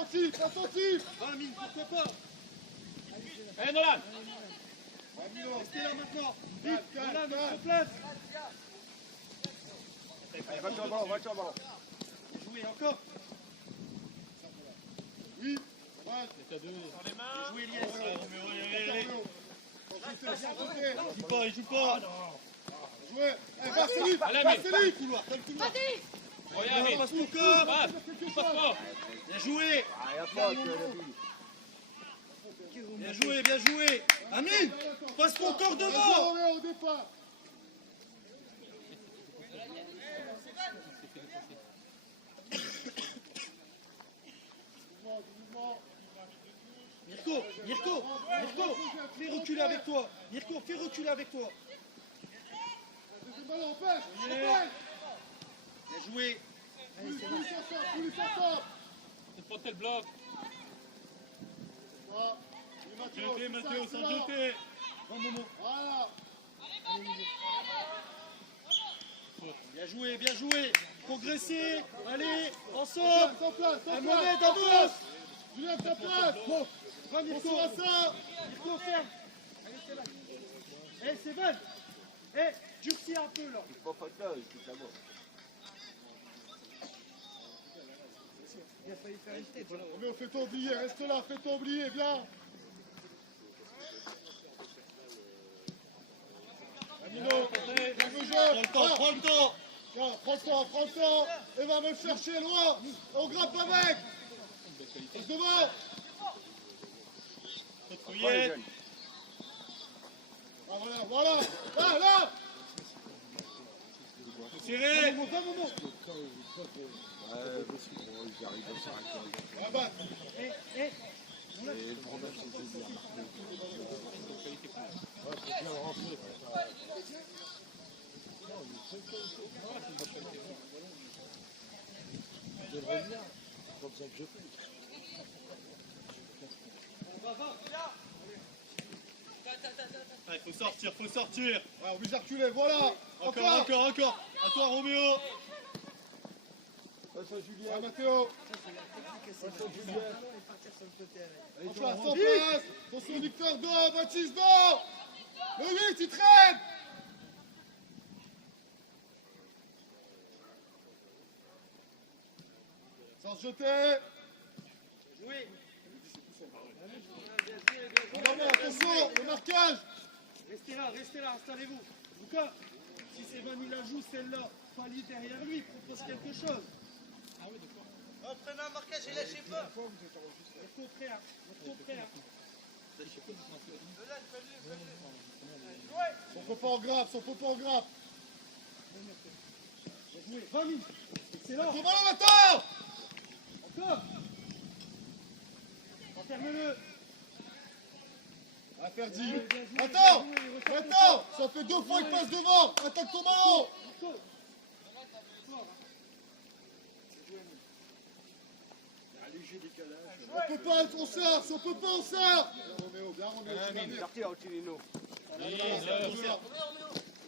attentif, attentif. Amine, pourquoi pas? Allez, Nolan. Restez là maintenant. Vite, Nolan, notre place. Allez, va sur le ballon, va sur le ballon. Jouez encore. Oui, ouais. Jouez Elias. Allez. Il joue pas, il joue pas. Jouez. Eh, Vassili, Allez, Vassili. Couloir, t'as le couloir. Regarde, Amine. Passe ton corps. Passe. Il passe pas. Bien joué. Ah, y'a pas, tu as la vie. Bien joué, bien joué. Amine, passe ton corps Vas-y, devant. Roméo, au départ. Mirko, fais reculer avec toi. Mirko, fais reculer avec toi. Deuxième ballon, empêche, Allez. empêche. Bien joué. Poulis ensemble. C'est pas tel bloc. Voilà. Jeté, Mathéo, c'est sans là. jeter. Bon moment. Voilà. Bien joué, bien joué. Progressez. Allez, ensemble. Sans place, Un sans Mohamed, place. avance. Julien, ta place. Bon, va Mirko. Attention à ça. Mirko, ferme. Eh, c'est bon. Eh, durcis un peu là. C'est pas fatal, c'est d'abord. Il a failli faire une tête. Roméo, fais-toi oublier, reste là, fais-toi oublier, viens. Amino, viens me jouer. Prends le temps. Tiens, prends le temps, et va me chercher loin. On grappe avec. Passe devant. Fouillette. Ah, voilà. Là. Serré. Un moment. Ouais, ils arrivent à s'arrêter. Ah bah, Eh. Et le problème, c'est que c'est bien. Ouais, c'est bien rentré. Il devrait bien. Comme ça que je fais. Ah, il faut sortir. ah, obligé à reculer, voilà. Encore. À toi, Roméo. Passe à Julien. Ah, Mathéo. Passe à Julien. En place. Attention, Victor, dos, Baptiste, dos. Le 8, il traîne. Sans se jeter. Jouez. Vraiment, attention, le marquage. Restez là, installez-vous. Lucas, si c'est Van, il la joue celle-là. Fali derrière lui, propose quelque chose. Prenez un marquage et lâchez pas. Restez prêt. Son copain en grappe, Bien joué. 20 minutes. Excellent. Ton ballon, attends. Encore. Enferme-le. Ah, perdu. Attends, ça fait 2 fois qu'il passe devant. Attaque ton ballon. Un léger décalage. On peut pas être on sort, si on peut pas on sort. Bien Roméo, tu vas bien. Sortez, Angelino.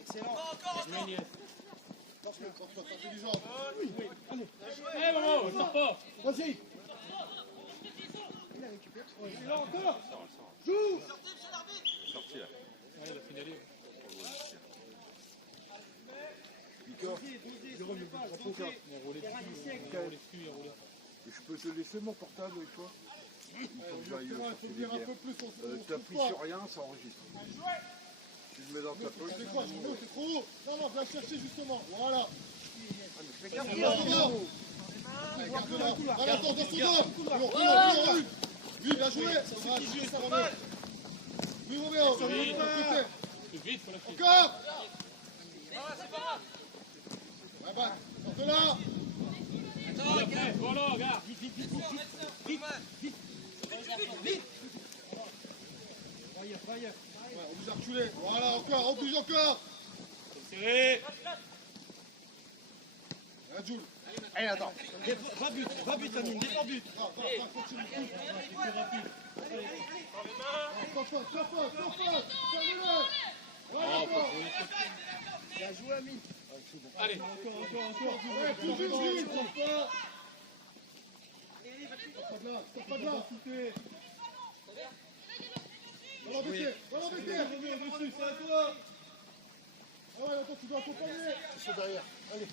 Excellent. Force-le, c'est intelligent. Allez, Momo, sors pas. Vas-y. Excellent encore. Joue. Allez, il a finalé. Victor, je peux te laisser mon portable avec toi? Il faut que j'aille Justement, il faut venir un peu plus. t'appuies sur rien, ça enregistre. Tu le mets dans ta poche. C'est quoi, Juno, c'est trop haut. Non, viens chercher justement. Voilà. Fais gaffe, Garde-la. Allez, attends, dans son dos. Oui, bien joué. Oui, Roméo, sur le côté. C'est vite, faut la filer. Encore. Ouais, bah, sors de là. Voilà, regarde. Vailleur. Ouais, obligé à reculer. Voilà, encore. Serré. Allez, Jules. Allez, attends. Va but, Amine, défends but. Va, continue. Ferme-le. Voilà, encore. Bien joué, Amine. Allez. Ouais, toujours Jules. sors pas de là. Ballon d'équerre, ballon d'équerre. Remets au-dessus, c'est à toi. Ah ouais, attends, tu dois accompagner. Ils sont derrière. Allez.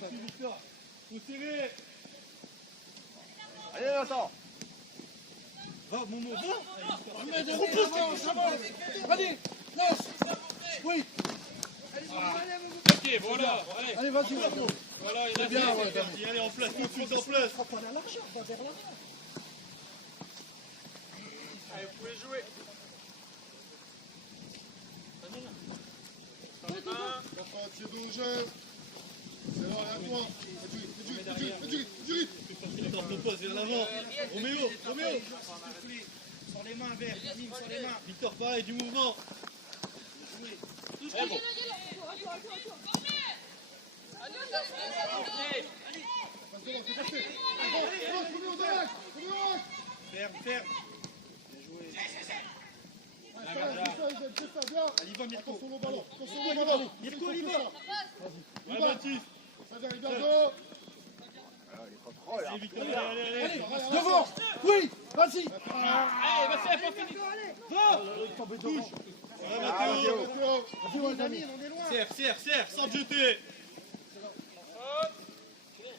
Merci Victor. Faut serrer. Allez, attends. Va, Momo, va. Allez, laisse. Oui. Ok, voilà. Allez, Allez, vas-y, Marco. voilà, il a Bien, fait. ouais, David. Allez, en place, tout de suite, en place. Frappe à la largeur, va vers l'avant. Allez, vous pouvez jouer. Enfin, Thiedo au jeu. C'est là, à toi. Fais du rythme. Attends, ton poste vers l'avant. Roméo. Sur les mains, Vert. Mine sur les mains. Victor, pareil, du mouvement. C'est bon. Passe devant, fais passer. Remets au direct. Ferme. C'est ça, bien. Allez, va, Mirko. Attention au ballon. Attention au ballon. Mirko, il va. Il Ouais, va. Baptiste. Ça vient, Ricardo. Il est pas trop là. Allez, Victor, allez. Devant. Oui, vas-y. Allez, vas-y, c'est pas fini. Touche. Ouais, Ah, Mathéo. Mathéo. Vas-y, ouais, Dani. Serre, sans te jeter.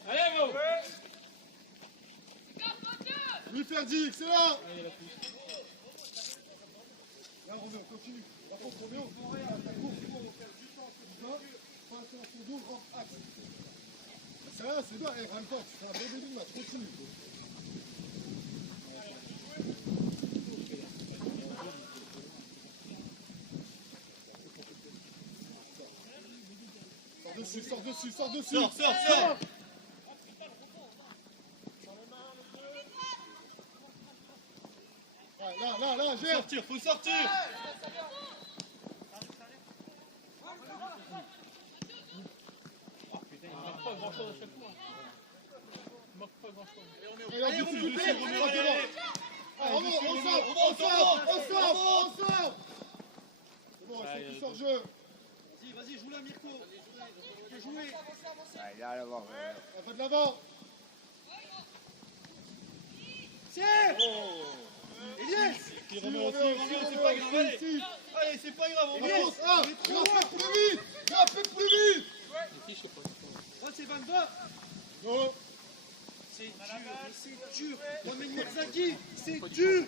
Allez, Mo. Lui faire dire, c'est là. Là, Roméo, continue. Par contre, Roméo, ta course, il faut faire du temps sur le dos, passer en son dos, grand axe. C'est là, c'est bien. En même temps, tu fais un bon début de match. Continue. Sors dessus. Sors. Ouais, là, gère. Faut sortir. Putain, il manque pas grand-chose à chaque fois. Il manque pas grand-chose. Et en plus, Dessus, Roméo, allez. On sort. C'est bon, il faut qu'il sorte jeu. Vas-y, joue là, Mirko. Tu peux jouer. Ah, il est à l'avant. On va de l'avant. Serre. Elias. Roméo aussi, c'est pas grave. Allez, c'est pas grave, on Elias, est trop loin. fais plus vite. Ici, je sais pas. Là, c'est Van Ba. Non. C'est dur. Mohamed Merzaki, c'est dur.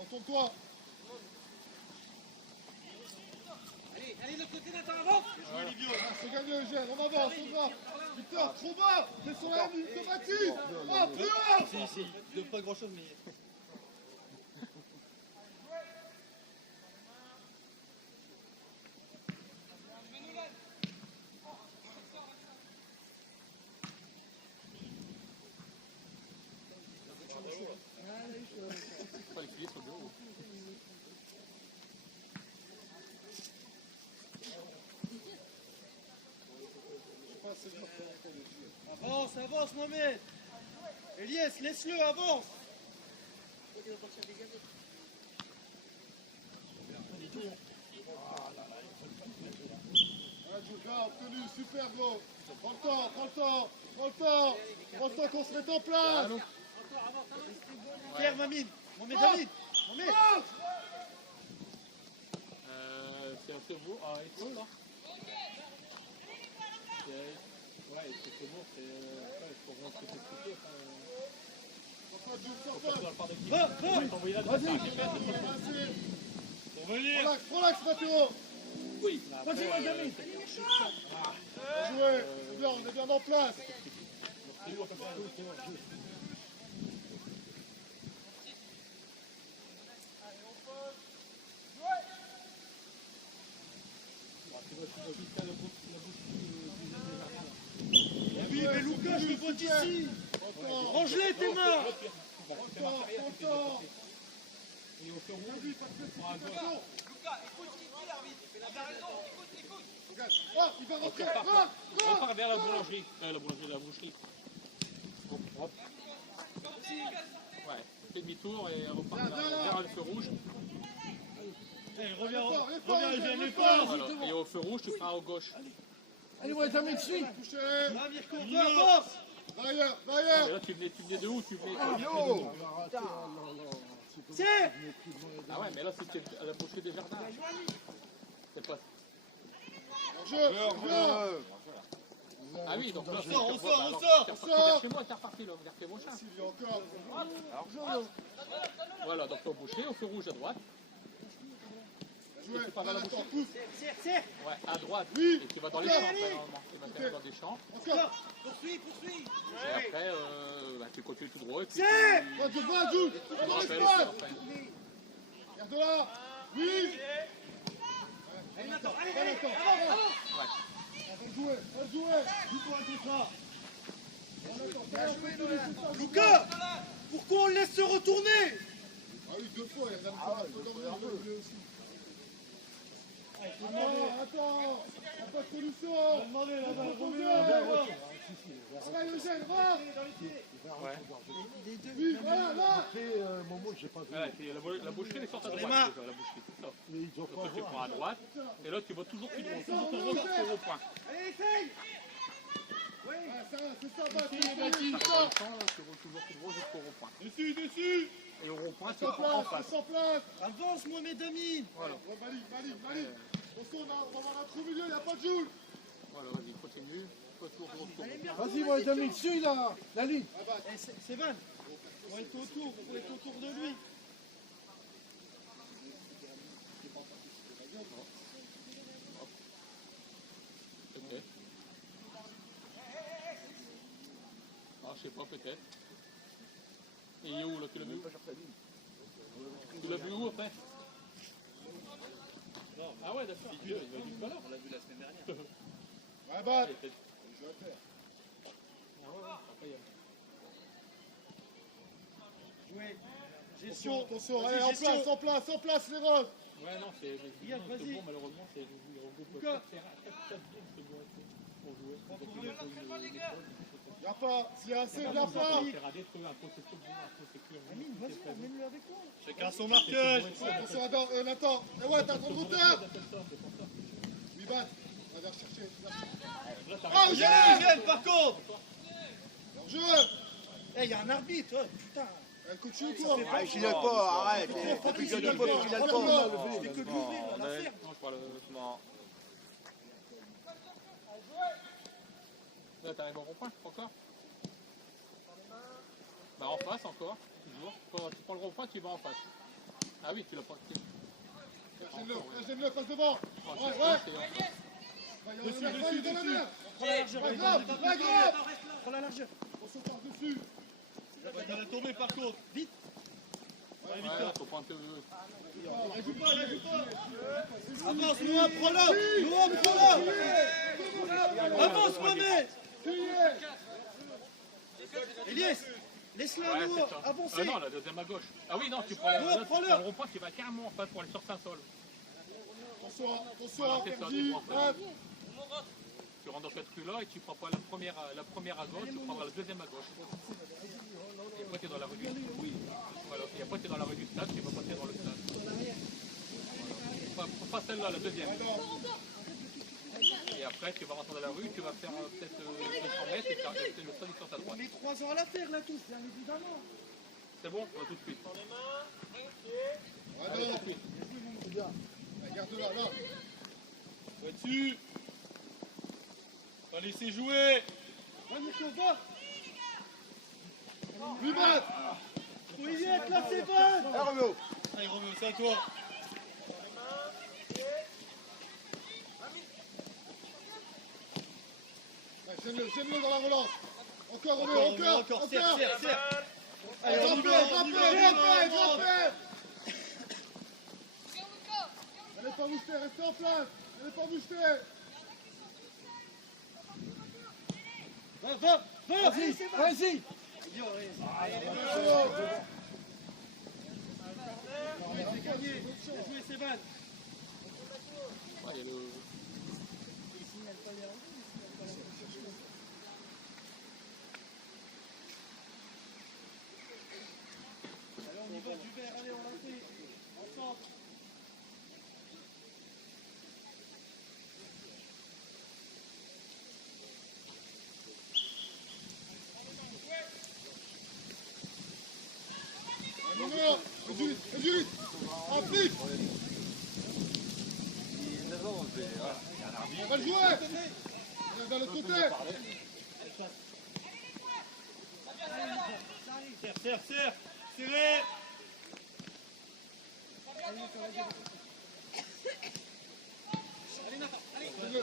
Retourne-toi. Allez, de l'autre côté, Nathan, avance. Jouez, Livio. C'est gagné, Eugène. On avance, on va. Victor, trop bas. T'es sur la ligne de Baptiste. Ah, plus haut. Si, de pas grand-chose, mais... Pas les filets sur le bureau. Avance, Mohamed. Elias, laisse-le, avance. Ah, obtenu, super gros. Prends le temps qu'on se mette en place. Pierre, Mamine. Mohamed David. Mohamed. C'est assez beau. Ah, et tout ça. Ouais, c'est beau, c'est. Ouais, faut voir ce que c'est expliqué. Faut pas la part de qui. Va. T'envoyer là, Vas-y. c'est un fait. Pour venir. Relax, Mathéo. Oui. Vas-y, David. Bien joué. C'est bien, on est bien en place. Oui, mais Lucas, je le vois d'ici. Range-les tes mains. Encore. Et au feu rouge, pour un gauche. Lucas, écoute ce qu'il dit, l'arbitre. Il a raison, écoute. Regarde. Ah, il va rentrer. Repart vers la boulangerie. La boucherie. Hop. Ouais, fais demi-tour et repart vers le feu rouge. Reviens, Effort, Eugène, effort. Voilà. Et au feu rouge, tu feras à gauche. Allez, ouais, t'as mis dessus. Touché. Va, Mirko, va, avance. Va ailleurs, va Et ailleurs. là, tu venais de où? Tu venais Yo. C'est. Ah ouais, mais là, c'était à la boucherie des jardins. C'est pas... Hors-jeu. Ah oui, donc là, On sort, on tu revois, sort, bah, on alors, sort. tu es reparti vers chez moi, tu es reparti là, vers tes prochains. S'il y a encore. Voilà, donc au boucher, au feu rouge à droite. Jouer. Tu pars dans la Attends, boucherie. pousse. Serre. Ouais, à droite. Oui. Et tu vas dans les champs après, normalement. Tu vas faire dans des champs. Encore. Poursuis. Et après, bah, tu continues tout droit. Et puis C'est. Va, Jules, va, Jules. tu Va dans rappelles l'espace. après. Garde là. Oui. Allez, Nathan, allez, Va, allez. Nathan. Ouais. Va jouer. Va jouer. Joue-toi un contrat. Nathan, Lucas, pourquoi on le laisse se retourner? Ah oui, 2 fois, il regarde pas. Il aussi. Attends, pas de solution. Demandez Va, là-bas, va, Eugène, va. Ouais. Oui, voilà, là. Voilà, et puis la boucherie, elle est sortie à droite. mains. Déjà, la boucherie, c'est ça. Donc là, tu prends à droite. Et là, tu vas toujours tout droit. Toujours tout droit jusqu'au rond-point. Allez, essaye. Ah, ça, c'est ça, va. Tu vas dans le champ, là, tu vas toujours tout droit jusqu'au rond-point. Dessus. Et au rond-point, tu Sans vas en place, face. sans place. Avance, Mohamed Amin. Voilà. Ouais, Mali. Attention, on va avoir un trou au milieu, il n'y a pas de Jules. Voilà, vas-y, continue. Toi, toujours jusqu'au rond-point. Vas-y, moi, t'as mis dessus, là, la ligne. C'est Van. On va être autour de lui. Ok. Ah, je sais pas, peut-être. Et il est où, là, tu l'as vu où? Tu l'as vu où, après? Ah ouais, d'accord. Il va jusqu'à là. On l'a vu la semaine dernière. Ouais, bah. Il était- Je vais faire. Après, il y a- Jouer. Attention, Gestion. attention, Vas-y, allez, gestion. en place, les roses. Ouais, non, c'est Regarde, c'est vas-y. bon, malheureusement, c'est il regroupe Lucas. 4 zones, c'est bon, pour jouer. Donc, il y a Il n'y a pas, s'il y a assez, il n'y a pas. c'est radé, trouver un processus bon, un processus Amine, vas-y, emmène-le avec toi. Chacun son marquage. Attention, Adam, Nathan. Eh ouais, t'as ton retard. Oui, bat. On va venir chercher. Ah, Eugène, par contre. Jeu. Eh, il y a un arbitre. Putain. Continue, toi. Ah, je filale pas, arrête. Tu filales filales pas, pas, tu filales prends pas. le ballon. Je fais que de l'ouvrir, la ferme. Non, je parle. Là, t'arrives au rond-point, encore? Bah, en face, encore, toujours. Quand tu prends le rond-point, tu vas en face. Ah oui, tu l'as pas. Gêne-le, passe devant. Ouais, Ouais, c'est- ouais. c'est- Il y en a l'air. Prends la largeur. Pas grave, pas grave. Prends la largeur. On se part dessus. Il va tomber par contre. Vite. Ouais, faut pas un peu. La joue pas. Avance, Noah, prends-le. Noah, prends-le. Avance, Mohamed. Elias, laisse-le à Ouais, Noah. c'est ça. Avancez. Non, la deuxième à gauche. Ah oui, non, tu prends Ouais, le prends-le. le rond-point, tu vas carrément en face pour aller sur Saint-Sol. Attention, Voilà, attention, c'est ça, Perdi. tu prends ça. Hop. Tu rentres dans cette rue-là et tu prends pas la première à gauche, tu prendras la deuxième à gauche. Et après, tu es dans la rue du stade. Voilà. Et après, tu es dans la rue du stade, tu vas passer dans le stade. Voilà. Pas celle-là, la deuxième. Et après, tu vas rentrer dans la rue, tu vas faire peut-être 200 mètres et le stade est sur ta On droite. met 3 ans à la faire, là, tous, bien évidemment. C'est bon? Tout de suite. Ouais, Allez, non. tout de suite. Garde-la, là. Va dessus. Va laisser jouer. Va, Nico, va. Lui bat. Faut y être, là, c'est bon. Hervé. Allez, Roméo, c'est à toi. Gêne-le dans la relance. Encore, Roméo, encore. Serre. Allez, attrapez. Elle est pas boostée, restez en place. Elle est pas boostée. Va. Vas-y, vas-y. C'est gagné. Bien joué, Séban. Ouais, il y a le... Allez, on y va, du vert. Allez, on l'a fait. On centre. Numéro, Edulite, applique. On va le jouer. On est vers l'autre côté. Serre, serré.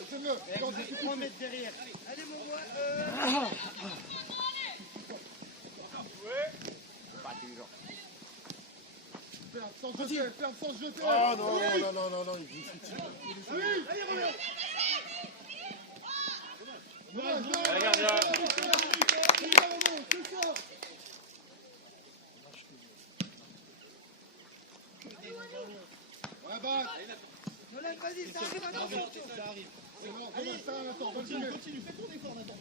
C'est mieux. Dans Vous avez 3 mètres derrière. Allez, mon gars. Ferme sans jeter, ferme sans jeter. Oh non, non, il dit Oui, allez, reviens. Allez, gardien. C'est ça. Ouais, bah. Vas-y, ça arrive maintenant. Ça arrive. C'est bon, commence ça, Nathan, va le jouer. Continue, fais ton effort, Nathan.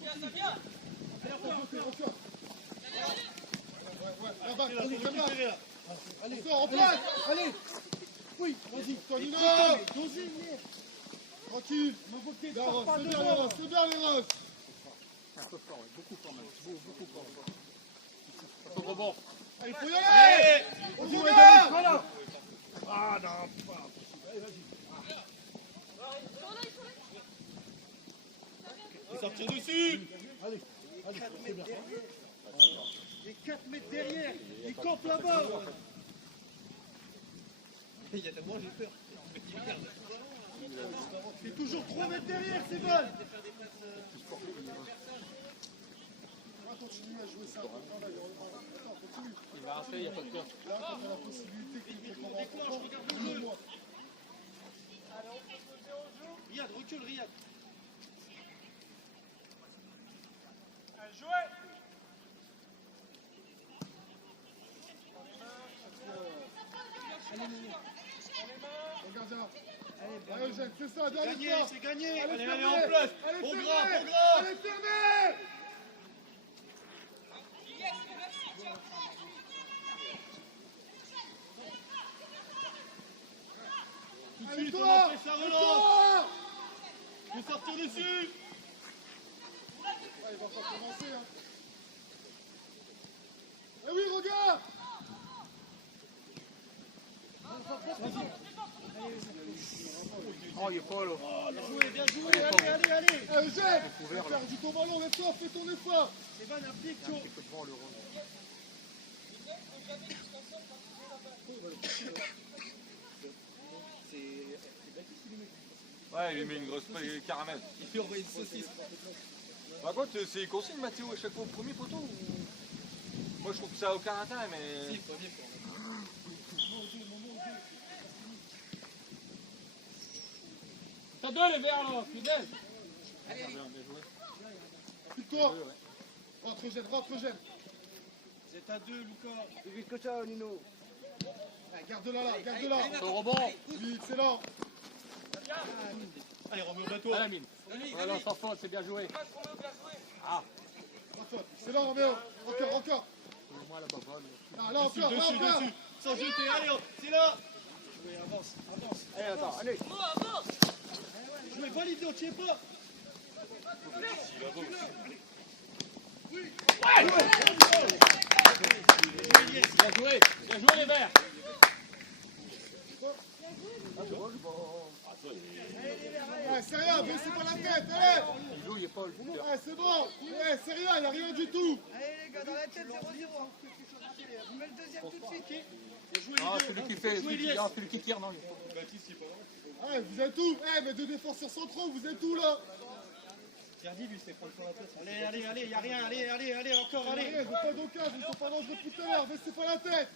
Ouais, là-bas, Là, vas-y, faut comme là. récupérer, là. Allez, sors, en place. Allez. Oui, vas-y. Tonino. Dosez, merde. Tranquille. M'invoquez, Là, sors pas c'est bien, les devant. Ross, c'est bien, les Ross. Au rebond. Allez, faut y aller. On y va. Voilà. Ah non, pas. Faut sortir dessus. Allez, c'est bien. Les 4 mètres derrière. Il campe là-bas. Il y a tellement, j'ai peur. C'est toujours 3 mètres derrière, c'est bon. On va continuer à jouer ça. Attends, continue. Il va rentrer, il n'y a pas de cœur. Là, quand on a la possibilité qu'on va Déclenche, regarde le jeu. Riyad, recule, Riyad. Regarde là. Allez, Eugène, c'est ça, dernière Gagné, fois. c'est gagné. Allez, Allez, fermez. en place. Allez, Au fermez. gras, au gras. Allez, fermez. Tout de Allez, suite, on toi. a fait sa relance. Toi. Faut sortir dessus. Ah, il va pas commencer, hein. Eh oui, regarde. Oh, il est pas là. Bien joué, allez, allez. Eh, Eugène, tu as perdu ton ballon, lève-toi, fais ton effort. Evan, applique, Tcho. Ouais, il lui met une grosse caramel. Il fait envoyer une saucisse. Par contre, c'est consigne Mathéo à chaque fois au premier poteau ou... Moi je trouve que ça n'a aucun intérêt, mais. Si, premier point. T'as deux les verts là, fidèle. Applique-toi. Rentre, Eugène, rentre, Eugène. Vous êtes à 2, Lucas. Plus vite que ça, Nino. Ah, garde-la là, garde-la. Au rebond. Oui, excellent. Allez, remets au bateau. À la mine. Voilà, sans faute, c'est bien joué. Pas faute. Excellent, Roméo. Encore. Moi là-bas, Ah, là, encore, là, Dessus, encore. dessus. Sans jeter, allez, c'est là. Jouez, avance. Allez, attends, allez. Jouez, valide, on tient pas. Bien joué les verts. Ah, c'est rien, baissez pas la tête, allez. Il joue, il est pas le buteur. Ah, c'est bon. Ouais, c'est rien, il n'y a rien du tout. Allez les gars, dans la tête 0-0. On met le deuxième tout de suite. Ah, celui qui fait, celui qui tire, non. Ah, vous êtes où? Eh, mais deux défenseurs centraux, vous êtes où là? Gardi, lui, c'est prendre sur la tête. Allez, y a rien, allez, encore, allez. Allez, pas d'occasion, ils sont pas dangereux depuis tout à l'heure, baissez pas la tête.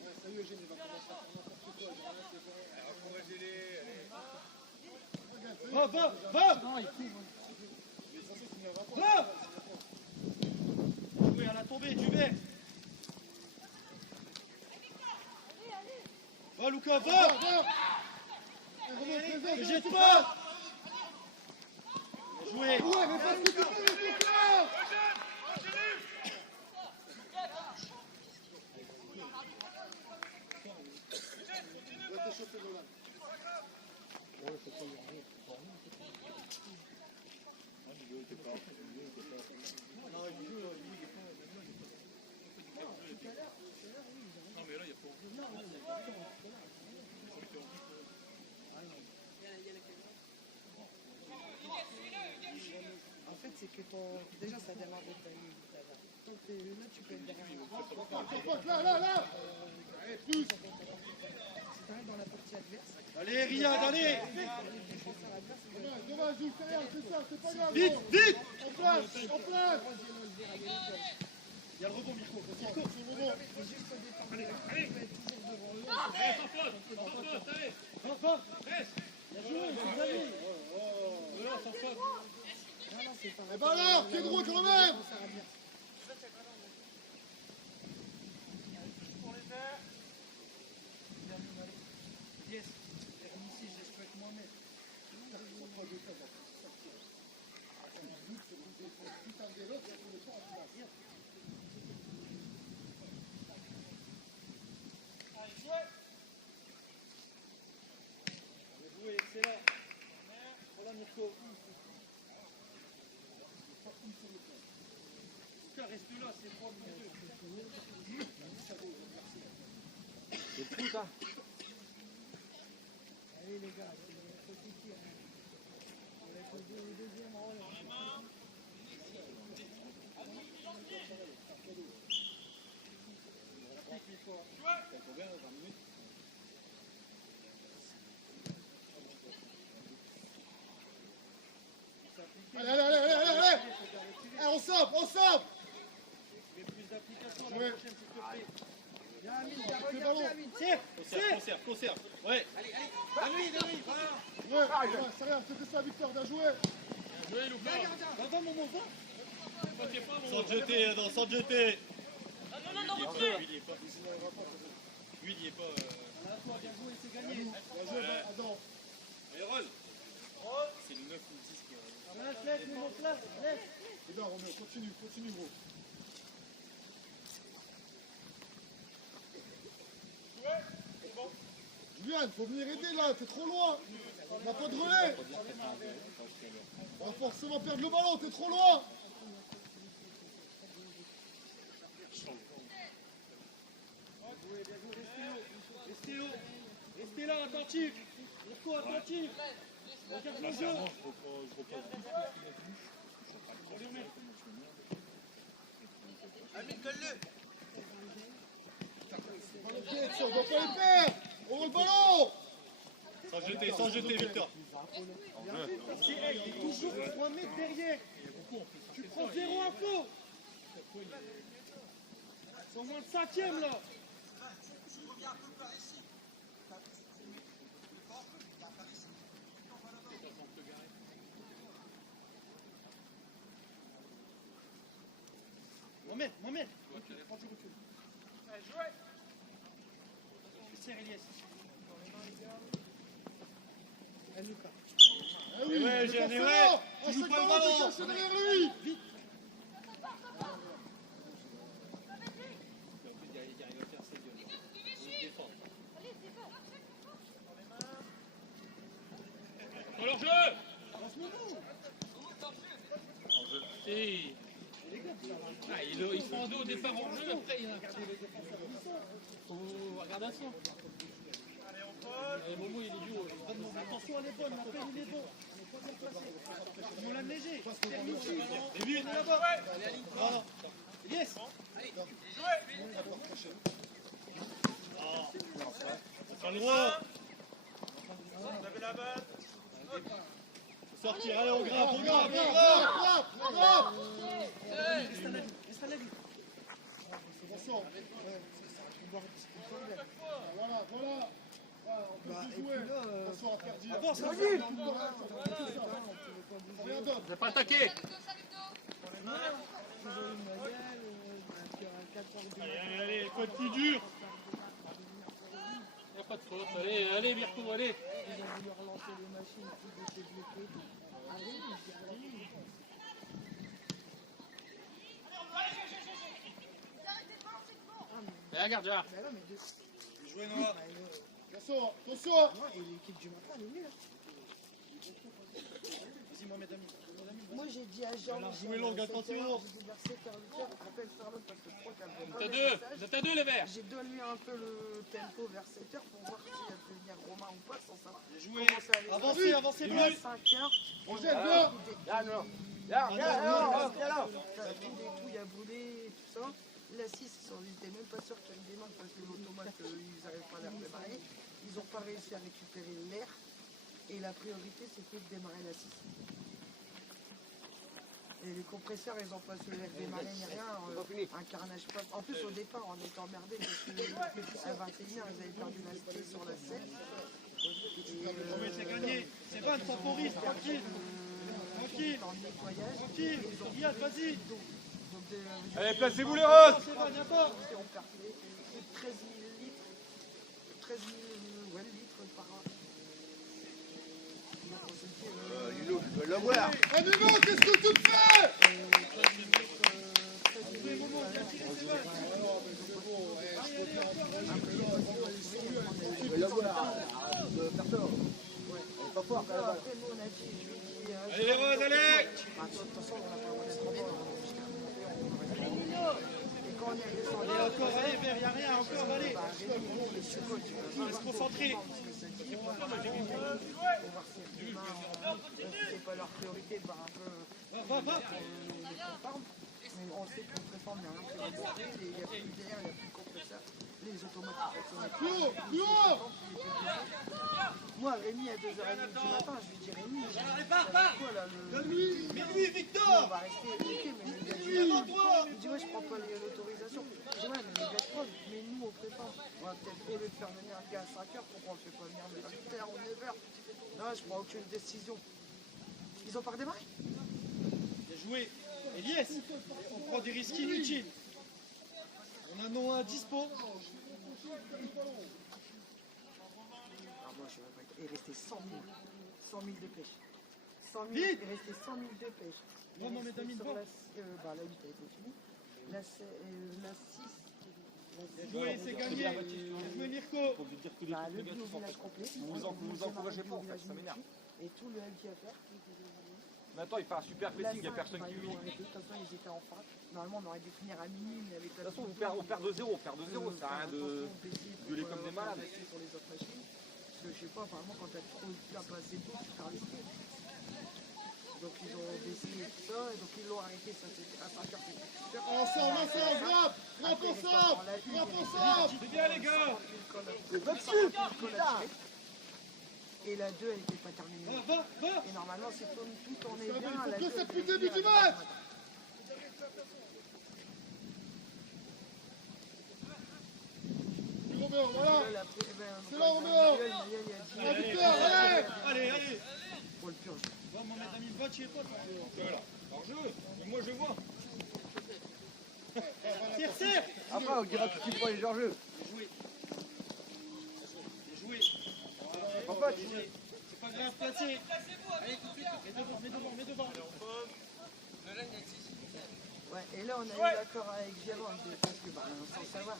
Ouais, ça y est, Eugène, il va commencer à faire n'importe quoi, j'ai rien fait voir. Va. Non, il couvre. Va. Jouez à la tombée, du vert. Va, Lucas, va. Ne jette pas. Jouez. Ouais, mais parce que tu fais les trucs là. Va t'échauffer, Nolan. Non, mais là, il n'y a pas. En fait, c'est que ton... déjà ça démarre de ta ligne. Donc là, tu peux être derrière. Là. Allez, plus. Si t'arrives dans la partie adverse, Allez, Riyad, allez. Dommage, joue, c'est rien, c'est ça, c'est pas grave. Vite, vite. En place. Il y a le rebond, Mirko. C'est bon. c'est juste au départ. Allez, tu peux être toujours devant eux. Allez, sans faute, allez. Reste. Bien joué, c'est allé. Voilà, sans faute. Non, c'est pas Et ben alors, pied droit quand même. ça va bien. Yes, ici, j'espère que Mohamed. Bien joué, excellent. Voilà, Mirko. Lucas, reste là, c'est 3 minutes. C'est le foot, hein. Allez, les gars, c'est le petit tir. On va être le deuxième en haut. Allez. Eh, on sape. Mais plus d'application la Ouais. prochaine, s'il te plaît. Viens, Amine, regarde, Amine. Tire. Conserve. Ouais. Ouais, c'est rien, c'était ça, Victor, bien joué. Jouez, Lucas. Va, Momo, va. Fautez pas, mon Sans te jeter, Adam, sans te jeter. Lui, il est pas. Lui, il est pas. Voilà, toi, bien joué, c'est gagné. Bien joué, Adam. Et Rose. C'est le 9 ou le 10 qui a. Laisse, Momo, laisse. Et bien, Roméo, continue, gros. Julien, faut venir aider là, t'es trop loin. On n'a pas de relais. On va forcément perdre le ballon, t'es trop loin. Restez haut. Restez là, attentif. Mirko, attentif. Regarde le jeu. Ballon pied, on doit pas les perdre. On roule le ballon. Sans jeter, Victor. C'est il est toujours 3 mètres derrière. Tu prends 0 info. C'est au moins le 5e là. Mohamed. Prends du recul. Serre Elias. Allez, Lucas. Eh oui, Ouais, le j'ai forcément. ouais. En Tu joues pas le 50, ballon. t'es caché derrière lui. Vite. Il arrive à faire ses gueules. Il se défend. Dans leur jeu. Si. Ah, ils font en deux au départ en jeu, après il y a faut regarder à son. Momo il est du haut. Attention, elle est bonne, la peine, il est bon. On est pas bien placé. On l'a léger. Termine ici. Et lui, on est là-bas. Voilà. Yes. Allez, droit. Sortir, allez, on grappe. Grappe. Reste à la vie. Attention. Voilà. On peut se jouer. Attention à faire dire. Avance, Rien d'autre. Vous n'avez pas attaqué. Allez, faut être plus dur. Il n'y a pas de faute. Allez Mirko, allez. Ils ont voulu relancer les machines, tout était bloqué. Regarde, gardien. Mais là, mais deux. Jouez Noah. Attention. Non, et l'équipe du matin, elle est nulle. Vas-y, Mohamed Ami. Moi j'ai dit à Jean, joué longue, attention. j'ai dit vers 7h, appelle Charlotte parce que je crois qu'elle veut Vous pas êtes le à deux, message. vous êtes à deux les verts. J'ai donné un peu le tempo vers 7h pour voir si elle fait venir Romain ou pas sans savoir. Joué. Comment ça allait se Avancez, avancez, passer. Et à Bleu. 5h, On jette deux. Là, non. Là, là. t'as tout des couilles à brûler et tout ça. La 6, ils n'étaient même pas sûrs qu'elle démarre parce que l'automate, ils n'arrivaient pas à l'air démarrer. Ils n'ont pas réussi à récupérer l'air. Et la priorité, c'était de démarrer la 6. Et les compresseurs, ils n'ont pas su les redémarrer ni rien. Un carnage pas. En plus, au départ, on était emmerdés parce qu'à 21h, ils avaient perdu la clé sur la 7. Joué, c'est gagné. C'est bon, temporise, tranquille. Tranquille. En nettoyage. Tranquille. Riyad, vas-y. Donc, Allez, placez-vous les roses. C'est bon, viens pas. on perdait 13 000 litres. 13 000 litres par an. Donc, on s'est dit, Lino, je veux le voir. Eh Nino, qu'est-ce que tu fais? 13 000 litres, 13 000 litres. Je veux le voir. Personne. Pas fort, quand même. Après, nous, on a dit, je lui ai dit, Allez, les roses, allez. de toute façon, on n'a pas le droit d'être en et quand on est redescendu, Et encore, allez, vert, y'a rien, encore, allez. bah, Rémi, il est sur le tu vas Reste concentré. parce que ça dit, on va voir si demain, c'est pas leur priorité de voir un peu Va, va. les conformes. Mais on sait que les conformes, il n'y a rien qui va se passer. Il n'y a plus d'air, il n'y a plus de compresseur. Les automates qui fonctionnent. Plus haut. Moi, Rémi, à 2h30 du matin, je lui dis Rémi, quoi là Mais lui, on Victor. va rester ok, mais les gars, Devant toi. il dit ouais, je prends pas l'autorisation. Je dis ouais, mais les gars, preuve, mais nous on prépare. On va peut-être au lieu de faire venir un gars à 5h, pourquoi on le fait pas venir à 8h ou 9h? Non, je prends aucune décision. Ils ont pas redémarré? Bien joué. Elias, on prend des risques inutiles. On a non à dispo. Ah, moi je vais pas être. Il restait 100 000. 100 000 de pêche. 100 000, Vite. il restait 100 000 de pêche. Non, non, mais Damien, sur bon. la 8 a été fini. La 6. Bien joué, c'est gagné. Bien joué, Mirko. Bah, le bio-village complet. Vous encouragez pas en fait, ça m'énerve. Et tout le LG à faire. Maintenant, il fait un super pressing, il n'y a personne qui lui. De toute façon, ils étaient en fin. Normalement, on aurait dû finir à minuit, mais avec De toute façon, on perd de zéro, ça sert à rien de gueuler comme des malades. Sur les autres machines. Parce que je sais pas, apparemment, quand t'as trop pas assez d'eau, tu perds les skis. Donc ils ont baissé tout ça, et donc ils l'ont arrêté, ça c'était à 5h, c'était super. Ensemble, grappe ensemble. C'est bien, les gars. Et la 2, elle n'était pas terminée. Va, va, va. Et normalement, c'est tout tourné bien. Il la faut que 2, ça elle pue le était début du bien. match. Roméo, voilà. C'est là, Roméo. La victoire, allez. Allez, allez. Pour le purge. Va, mon ami, va, tu es pas. Voilà. Alors, jeu. Moi, je vois. Serre, serre. Après, on dira tout de suite pas les enjeux. Joué. Joué. En fait, C'est pas grave, placé. Allez, tout de suite. Mets devant. Ouais, et là, on a eu l'accord avec Jérôme, parce que, bah, sans savoir.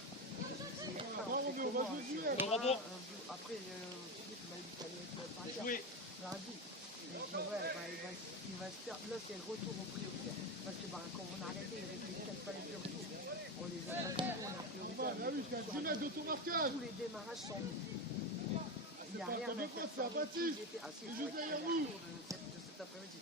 Roméo, va jouer. Après, Philippe m'a dit qu'il allait être par cœur. Joué. Lundi. Et je dis, ouais, bah, il va se faire. Là, c'est le retour au prioritaire. Parce que, bah, quand on a arrêté, il restait 4 palettes de retour. On les a pas fait, on a prioritaire. Ah oui, jusqu'à 10 mètres de ton marquage. Tous les démarrages sont nuls. Il n'y a pas rien un à top de faire. frappe, c'est un bâtisse. C'est C'est juste derrière nous. de cet après-midi.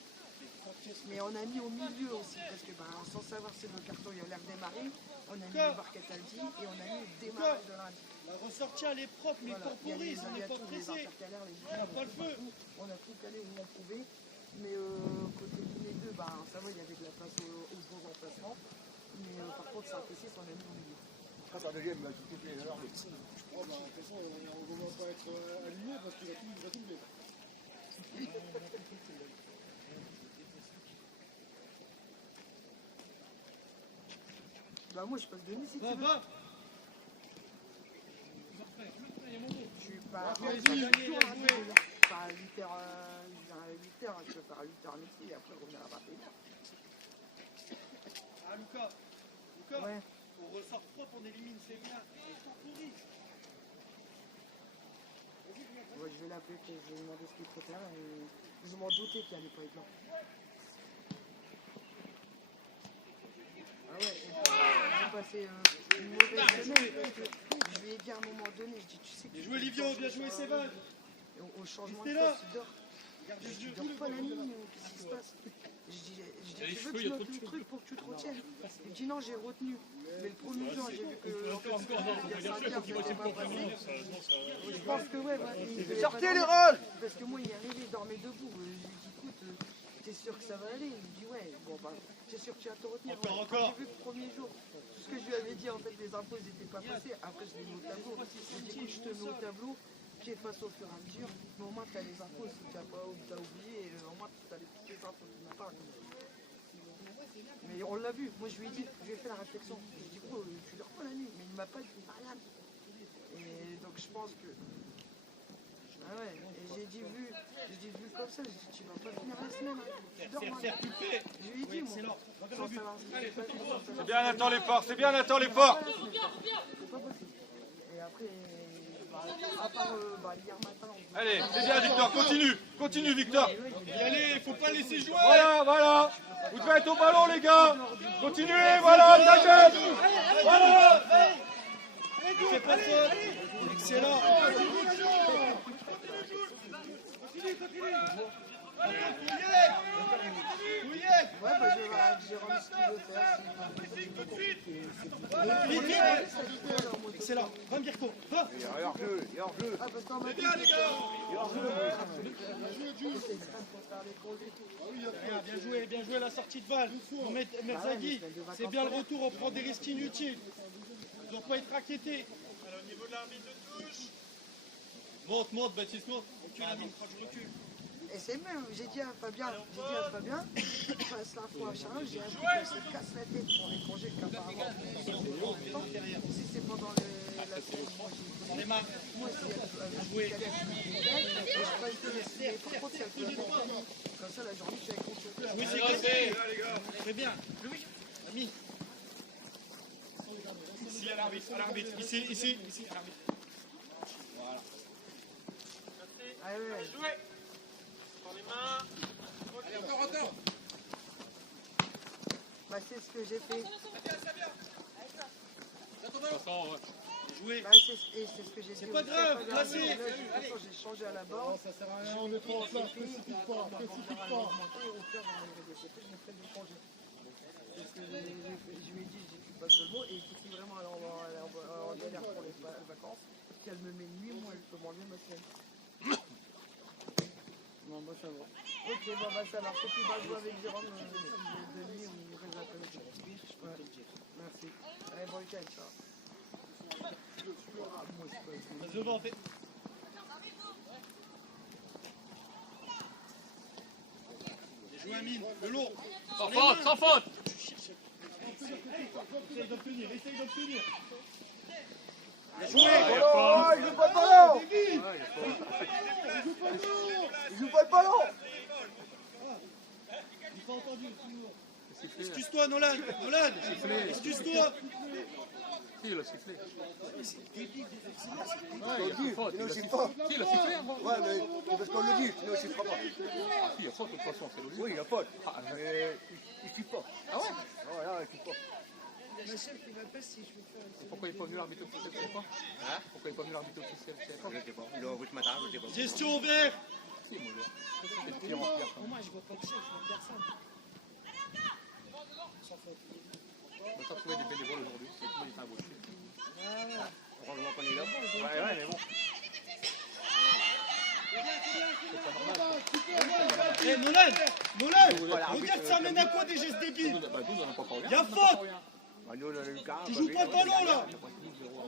Mais on a mis au milieu aussi, parce que bah, sans savoir si le carton il a l'air démarré, on a mis le barquette Aldi et on a mis le démarrage de lundi. La ressortie, elle est propre, mais Voilà. Il y a les temporise. On n'est pas aviateurs, les pressé. intercalaires, les On n'a pas le feu. on a tout calé où on pouvait. Mais côté ligne 2, bah, ça va, il y avait de la place au bon emplacement. Mais par contre, 5 et 6, on a mis au milieu. après, en deuxième, toutes les heures. Oh, bah, de toute façon, on ne va pas être aligné parce qu'il va tomber. Bah, moi, je passe demi si tu Va, veux. va. Je suis pas Vas-y, je suis gagné, toujours bien à joué. 8h. Enfin, à 8h, je peux faire à 8h midi et après revenir à 21h. Ah, Lucas, Ouais. on ressort propre, on élimine, c'est bien. Et temporise. Ouais, je vais l'appeler, je vais lui demander ce qu'il faut faire et je m'en doutais qu'il allait pas être là. passé une mauvaise semaine parce que je lui ai dit à un moment donné, je dis tu sais que Bien joué Livio, bien joué Sévan. au changement de Restez là. poste, il dort pas la nuit, qu'est-ce qui se passe? Je dis tu veux que je note le truc pour que tu te retiennes? Il dit non, j'ai retenu. Mais le premier jour, j'ai vu que je pense que ouais, Sortez les rôles. parce que moi il est arrivé, il dormait debout. Je lui ai dit écoute, t'es sûr que ça va aller? Il me dit ouais, bon bah t'es sûr que tu vas te retenir? Encore, Ouais. encore. J'ai vu le premier jour, tout ce que je lui avais dit en fait, les infos ils n'étaient pas passées. Après je l'ai mis au tableau. Je lui ai dit écoute, je te mets au tableau, qui est face au fur et à mesure, mais au moins tu as les infos si tu n'as pas oublié, et au moins tu as les petites infos que tu n'as pas. Mais on l'a vu, moi je lui ai dit, je lui ai fait la réflexion. Je lui ai dit gros, tu dors pas la nuit, mais il m'a pas dit rien. Et donc je pense que. Ah ouais, et j'ai dit vu comme ça, j'ai dit tu vas pas finir la semaine, hein. Tu dors mal. Faire couper. Je lui ai dit moi. Excellent. Sans savoir ce que j'ai pas fait, sans savoir C'est bien Nathan l'effort, c'est bien Nathan l'effort. c'est pas possible. Et après, à part hier matin, Allez, c'est bien Victor, continue Victor. Y aller, faut pas laisser jouer. Voilà. Vous devez être au ballon les gars. Continuez, voilà, t'inquiète. Voilà. Fais pas de faute. Excellent. ouais, bah, je vais voir avec Jérôme ce qu'il veut faire. Excellent. Va Mirko, va. Il y a hors-jeu, il y a hors-jeu. Ah, parce qu'en même temps, Il y a hors-jeu. Bien joué la sortie de balle. Pour Merzaghi, c'est bien le retour, on prend des risques inutiles. Ils ne doivent pas être inquiétés. Alors, au niveau de l'arbitre de touche. Monte, Baptiste, monte. Recule, Amine, je recule. et c'est même, j'ai dit à Fabien, passe l'info à Charles, j'ai appris qu'elle se casse la tête pour les congés qu'apparemment si c'est pendant la semaine, On est marre. moi si elle jouer, je passe de laisser, par contre si elle peut comme ça la journée je suis avec mon chauffeur. Oui, c'est cassé. Très bien. Ami. Ici à l'arbitre. Ici, à l'arbitre. Voilà. Ah ouais. Prends les mains. Allez, encore. Bah c'est ce que j'ai fait. De toute façon, Jouer. Bah, c'est ce que j'ai dit. pas grave, placez. J'ai changé à la barre. Non, ça sert à rien, on est pas en place, précipite pas. Je lui ai dit, j'écris pas seulement, et si vraiment elle est en galère pour les vacances, si elle me met une nuit, moi elle peut m'enlever ma semaine. Non, bah ça va. Ok, bah ça marche. Et puis bah, je joue avec Jérôme de nuit ou reste après-midi. Ouais. Merci. Allez, bon week-end, ciao. Passe devant, fait. Jouer Amine, le long. sans faute. Essaye d'obtenir. Oh, il joue pas le ballon. Il joue pas le ballon. Il pas entendu. Excuse-toi, Nolan. Excuse-toi. Si, il a sifflé. Il ne siffle pas. Si, il a sifflé. Ouais, mais c'est parce qu'on le dit, sinon il ne sifflera pas. Si, il y a faute de toute façon, c'est logique. Oui, il a faute. Mais il ne siffle pas. Ah ouais? Oh là, il ne siffle pas. Ma chef qui m'appelle si je veux faire un Pourquoi il n'est pas venu l'arbitre officiel, tu sais pas? Pourquoi il n'est pas venu l'arbitre officiel, tu sais pas? Je sais pas. Il a envoyé ce matin, je sais pas. Gestion au vert. Si, moi, c'est de pire en pire. Moi, je vois pas de chef, je vois personne. On va trouver des bénévoles aujourd'hui, c'est tout le monde est un beau chien. Heureusement qu'on est là. Ouais, mais bon. Eh, Nolan, regarde ça mène à quoi des gestes débiles. Bah, nous, on n'a pas encore rien. Il y a faute. Bah, nous, on a eu carrément. Tu joues pas le ballon là. Ça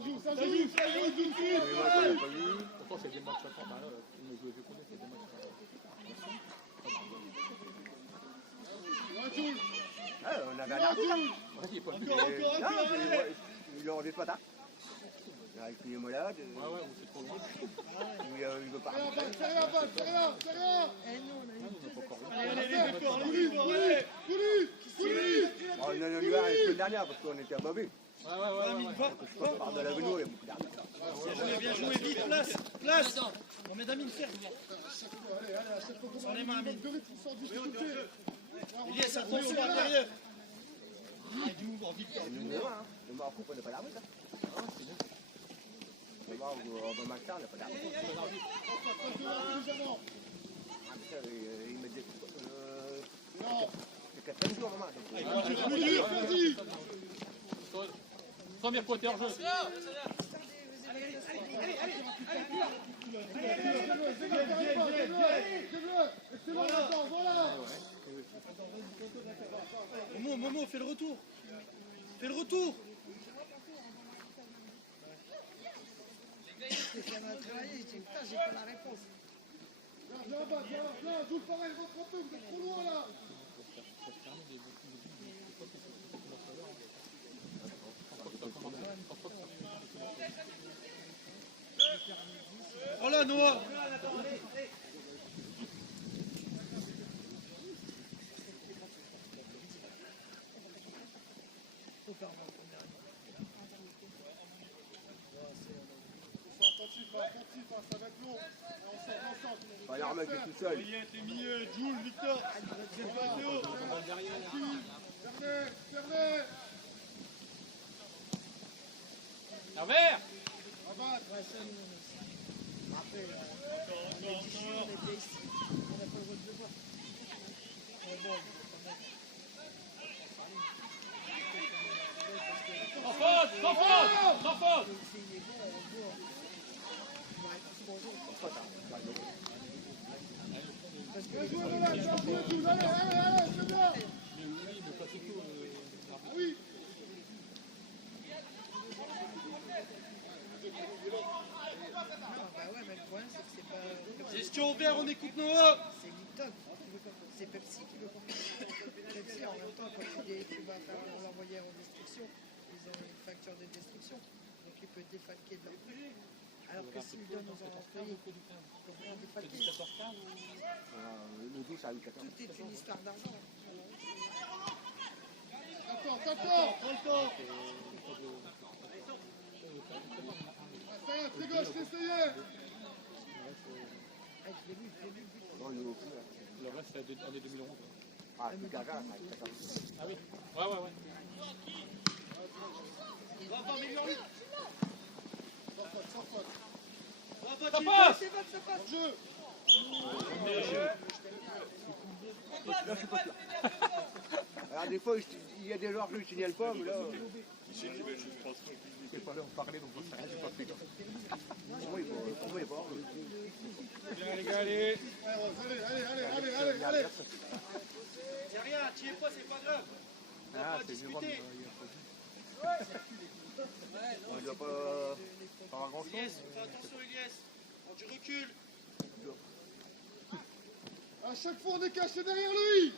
joue tout de suite. Pourquoi c'est des matchs à temps? Bah là, il me joue au vieux connaît, c'est des matchs à On avait un arbitre. il est pas venu. Encore. Il l'a enlevé ce matin. Il est malade. Ouais, ou c'est trop loin. Il veut pas. C'est rien. On n'a pas encore rien. Allez, les décors, allez. On en a eu un la semaine dernière parce qu'on était à Bobby. Amine, va. Quand on parle de l'avenue, il y a beaucoup d'arbitres. Bien joué, vite, place. On met d'Amine, ferme. Sur les mains, Amine. Elias, attention à l'arrière. du mouvement, Victor. Le mort en coupe, on n'a pas d'arbitre. Le mort au Maxar, on n'a pas d'arbitre. Ah, mais ça, il met des coups. C'est 4 jours, maman. Premier poteau en jeu. Momo, fais le retour. Fais le retour. J'ai travaillé, j'ai dit, putain, j'ai pas la réponse. Viens, joue pareil, rentre un peu, vous êtes trop loin là. Oh là, Noah. Pas l'armée qui est tout seul. T'es milieu, Jules, Victor. Fermez. Herbert. Après, on est ici, on était ici, on n'a pas le droit de le voir. Sans faute, sans faute, sans faute. Il est bon, on le voit. Parce que Allez, c'est bien. Oui. bah ouais, mais le problème c'est que c'est pas. Gestion vert, on écoute Noah. C'est Lipton. C'est Pepsi qui veut pas. Pepsi en même temps, quand tu vas faire l'envoyer en destruction, ils ont une facture de destruction. Donc il peut défalquer de leur prix. Alors que s'ils donnent aux employés, ils peuvent rien défalquer. Le 12, ça a eu 14. Tout est une histoire d'argent. Attends. Prends le temps. C'est gauche, essayez. Ah, je l'ai vu. Non, il est au fond. Le reste, c'est année 2011. Ah, c'est Gaga, ça a eu 14. Ah oui. Ouais. Sans faute. Ça passe. Ça passe. Jeu. Alors, des fois, il y a des joueurs que je ne signale pas, mais là. Je sais pas leur parler, donc je sais rien, j'ai pas fait gaffe. Comment il va Bien les gars, allez. Allez. C'est rien, tu es pas, c'est pas grave. On va pas discuter. On ne doit pas faire grand chose. Elias, fais attention Elias. Bon, tu recules. À chaque fois, on est caché derrière lui.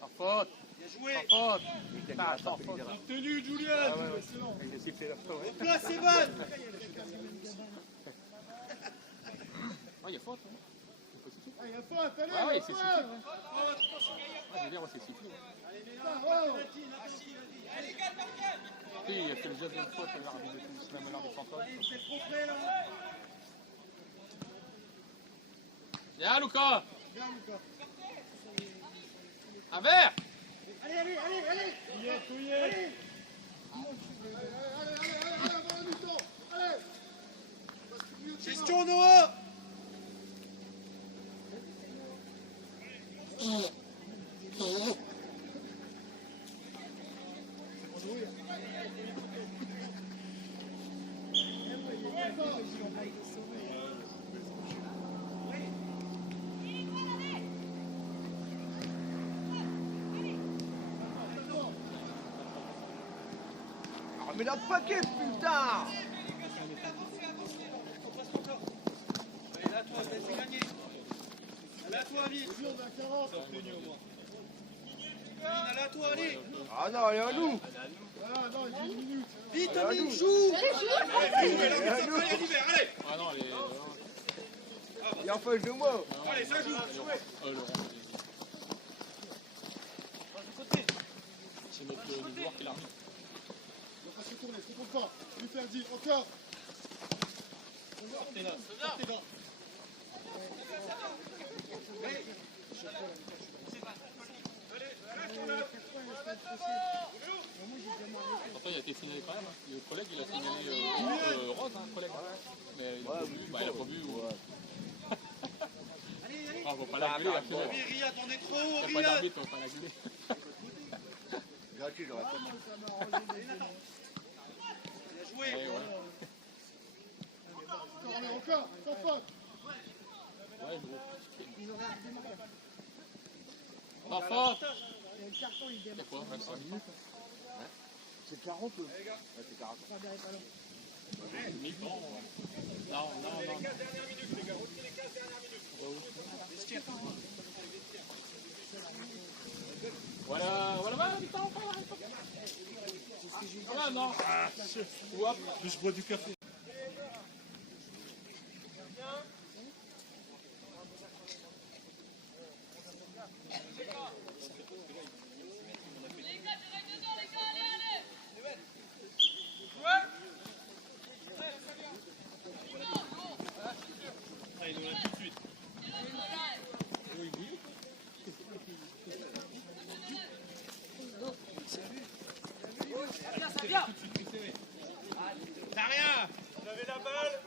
Sans faute. Bien joué. Sans faute. Sans faute. Bien tenu, Julian. Il a sifflé la fois, ouais. Place, Evan. Ah, il y a faute. Ah, il y a faute, allez. Ah oui, il y a c'est faute. sifflé. Ah, je veux dire, c'est sifflé. Oui, il a fait le geste d'une faute, l'arbitre de tous, même l'arbitre central. C'est trop près là. Bien, Lucas. Un verre. Allez, Couillet. avant la mi-temps. Allez. Gestion Noah. Mais la paquet, putain! Allez, là, toi, c'est gagné. Là, toi, vite. On est à 40. Allez, là, toi, allez. Ah non, elle est à nous! Ah non, il y a une minute. Vite, Amine, joue. Ah non, les. Il est en face de moi! Allez, ça joue. Laurent. C'est notre joueur qui l'a remis. On va pas se retourner, se retourne pas. Lui faire dire, encore. Sortez là, sortez là. Pourtant, il a été signalé quand même. Hein. Le collègue, il a signalé Rose, hein, le collègue. Mais il a pas vu. Bah, il a pas vu. On va pas la gueuler, la finale. Riyad, on est trop haut, Il n'y a pas Riyad. d'arbitre, on va pas la gueuler. Gratuit, j'aurais pas. Joué. Et voilà. Encore, sans faute. Ouais, gros. Ils auraient redémarré. Sans faute. Il y a le carton, il démarre. C'est quoi, 25 minutes? C'est 40 ouais, c'est 40. Fabien est pas là. Mi-temps. Non. Voilà, mi-temps. Voilà, non. Je bois du café. Ah, il nous l'a tout de suite. T'as rien. Vous avez la balle.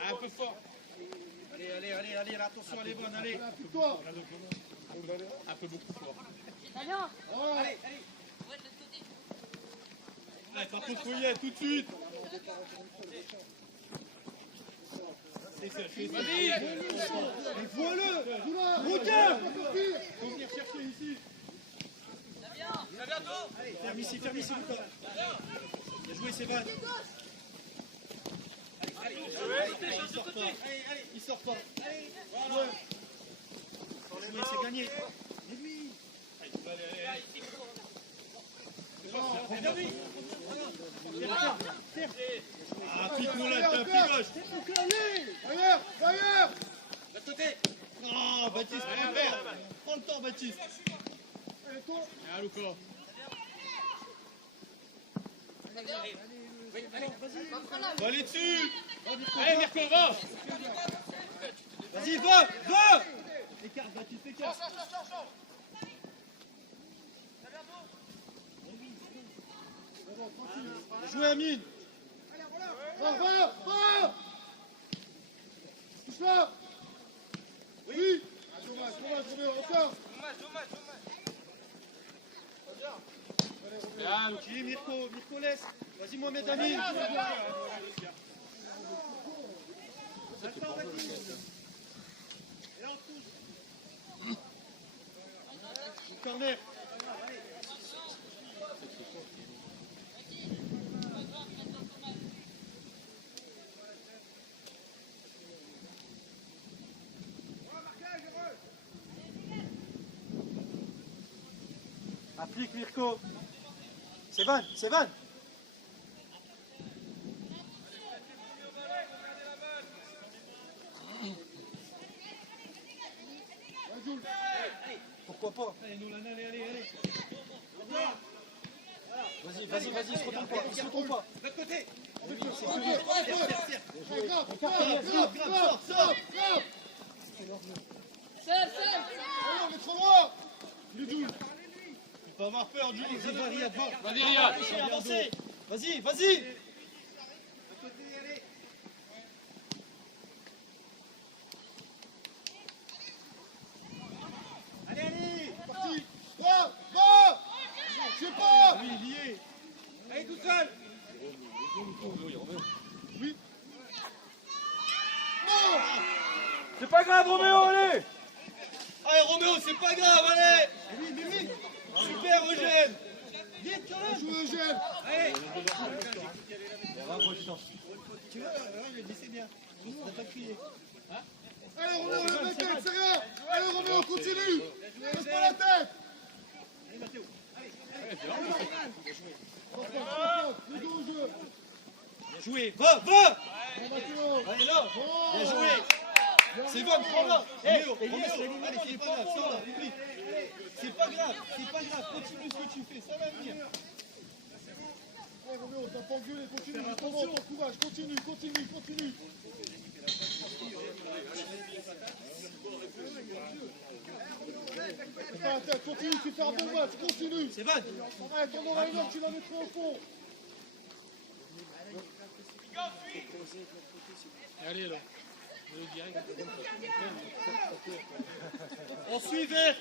Ah, un peu fort. Allez, attention, elle est bonne, allez. Toi. Un peu beaucoup fort. Ouais. Là, par contre, faut y être tout de suite. Vas-y. Mais vois-le. Regarde. Faut venir chercher ici. Ferme ici, Lucas. Bien joué, c'est bon. Allez, il sort pas. Voilà. C'est gagné. Allez. Ah, pique-nous là, t'as un pied gauche. Derrière. Oh, Baptiste, prends le temps, Baptiste. Allez, toi. Ah, Lucas. Va aller dessus. Allez, Mirko, va. Vas-y, va. Écarte, Baptiste, écarte. Jouez, Amine. Va. Touche là. Oui. Dommage, Roméo, encore. Bien, Qui est Mirko laisse. Vas-y, Mohamed Amine. Corner. Applique Mirko. C'est Van. Pourquoi pas? Allez, Nolan, allez. Vas-y, il se retourne pas. De l'autre côté. Grave. On est trop loin. Il est double. Il faut avoir peur, Jules. Vas-y, Riyad, va. Vas-y, Riyad. Avancez. Vas-y. Allez. Parti. Va. Je sais pas. Lui, il y est. Allez, tout seul. Oui. Non. C'est pas grave, Roméo, allez. Allez, Roméo, c'est pas grave, allez. Oui. Super, Eugène. Vite, quand même. Joue Eugène. Allez. Tu vois, il a dit c'est bien. On n'a pas crié. Allez, Roméo, le mec, c'est rien. Allez, Roméo, continue. Laisse pas la tête. Allez, Mathéo. Le dos au jeu. Bien joué. Va. Bon, Mathéo. Allez, là. Bien joué. C'est bon, prends-la. Roméo, allez, c'est pas grave, sors là, oublie. C'est pas grave, continue ce que tu fais, ça va venir. Allez, Roméo, t'as pas engueulé, continue. Attention, courage, continue. Fais pas la tête, continue, tu fais un bon match, continue. C'est Van. Ouais, ton aura une heure, tu la mettras au fond. Allez là. Le direct. On suit vert.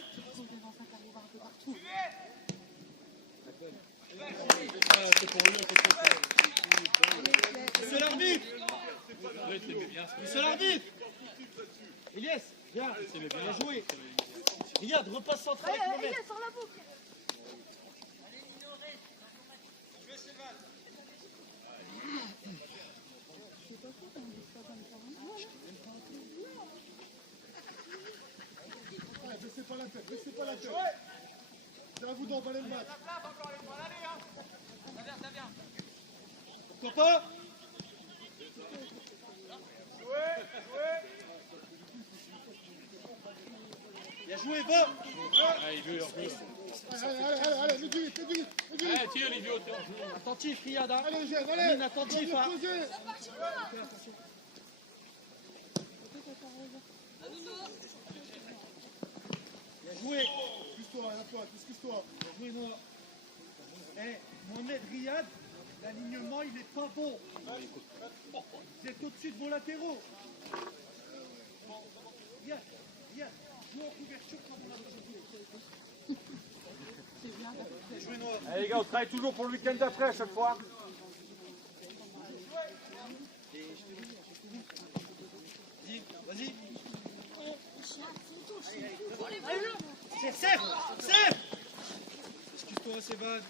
Monsieur l'arbitre. Monsieur l'arbitre. Elias, viens. Bien joué. Riyad, repasse central avec le mec. Ouais, baissez pas la tête, baissez pas la tête. C'est à vous d'emballer le match. Pourquoi pas? Bien joué, va. Allez, il veut. Allez, mets du vite. Allez, tire, Livio, tiens. Attentif, Riyad. Hein. Allez, Eugène, allez. Amine, attentif. Hein. Bien joué. Excuse-toi, excuse-toi. Bien joué, Noah. Eh, Mohamed Riyad, l'alignement, il est pas bon. Vous êtes au-dessus de vos latéraux. Riyad, joue en couverture comme on a besoin. Bien joué, Noah. Allez les gars, on travaille toujours pour le week-end d'après à chaque fois. Vas-y. Serre. Excuse-toi, Sévan.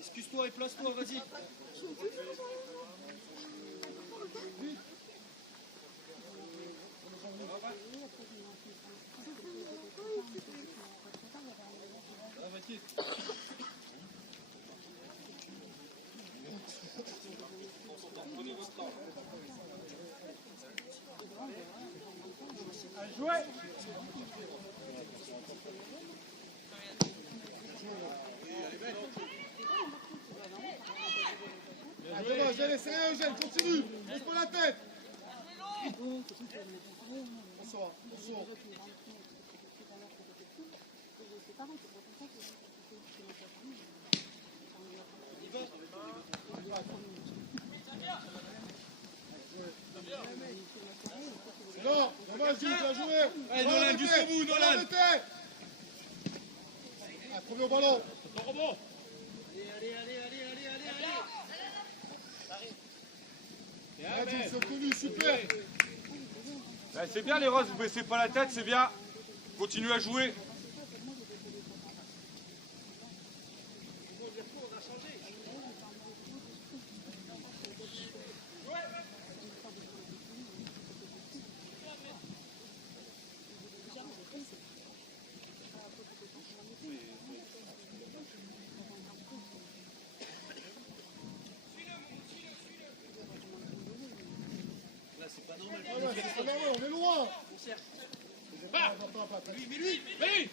Excuse-toi et place-toi, vas-y. Dommage, allez, c'est rien, Eugène, continue. Laisse pas la tête. Bonsoir. Non, dommage, Gilles, bien joué. Allez, Nolan, jusqu'au bout, Nolan. Premier au ballon. Allez. Gilles, c'est obtenu, super. Ben, c'est bien les Roses, vous baissez pas la tête, c'est bien. Continuez à jouer. On est loin. Lui.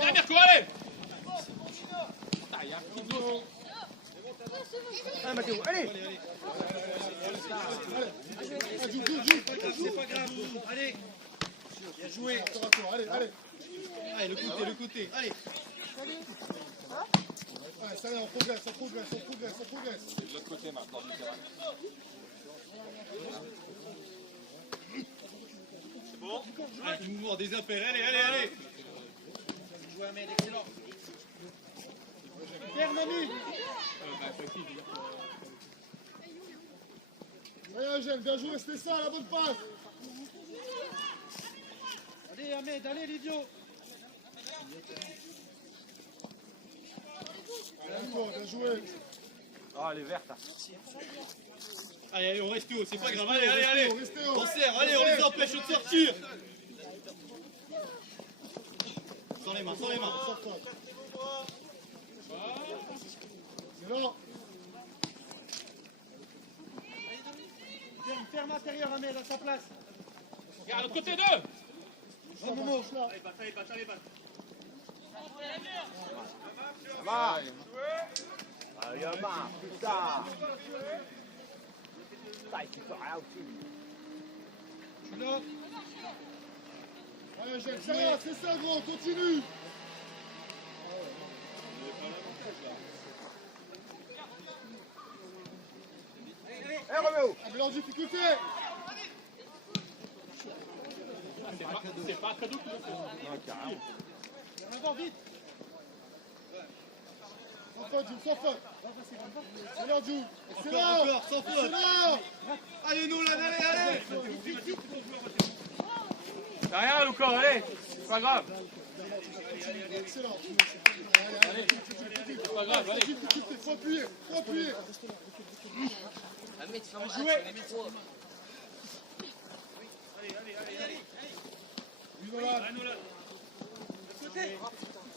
Viens, Mirko, allez. Il y a un petit dos. Ah, Mathéo, allez. C'est pas grave. Allez. Bien joué. Allez. Allez, le côté. Allez. Ouais, ça y est, on progresse. C'est de l'autre côté maintenant du terrain. C'est bon? Allez, mouvement des affaires. Allez. Jouez à main, excellent. Fernami. Ouais, Eugène, bien joué, c'était ça, la bonne passe. Allez, Ahmed, allez, l'idiot. Bien joué. Ah, elle est verte. Hein. Allez, on reste haut, c'est pas grave. Allez. Restez haut. On serre, allez, on les empêche de sortir. Sans les mains. C'est là. Ferme intérieur, Ahmed, à sa place. Regarde, l'autre côté d'eux. Bon, Momo. Ça va. Ah, il y a marre, putain. Putain, il fait rien aussi. Allez, Gilles, c'est rien, c'est ça, gros, continue. Eh Roméo! Ah, mais en difficulté. C'est pas un cadeau qu'il faut. Encore vite. Sans faute, Jules, sans faute. C'est l'heure, Jules. Excellent. Encore, sans faute. Excellent. Allez, nous, là, allez! C'est rien, Lucas, allez! C'est pas grave. Excellent. Allez, C'est pas grave, allez. faut appuyer, faut appuyer. Jouez. Oui, voilà.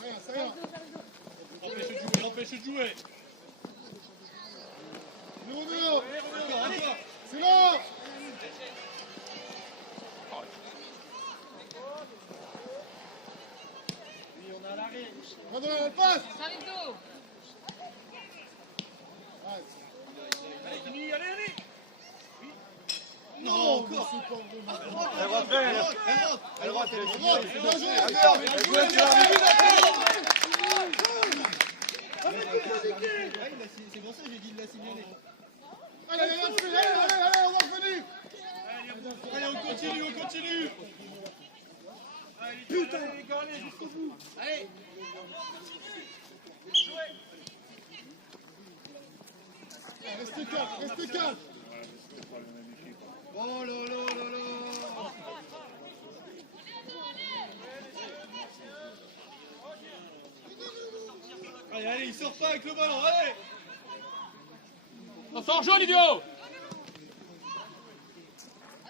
Rien, c'est rien. Empêche de jouer. Roméo, Allez, c'est là. Oui, on a l'arrêt. Maintenant, elle passe. Sarito. Non, encore. c'est pas vraiment. Elle rentre, elle rentre. Bien joué. C'est pour ça que j'ai dit de la signaler. Allez, allez, on va revenir. Allez, on continue. Putain, les gars, allez jusqu'au bout. Allez. Restez calme. Oh là là là là. Allez, il sort pas avec le ballon, allez. On sort jaune, idiot.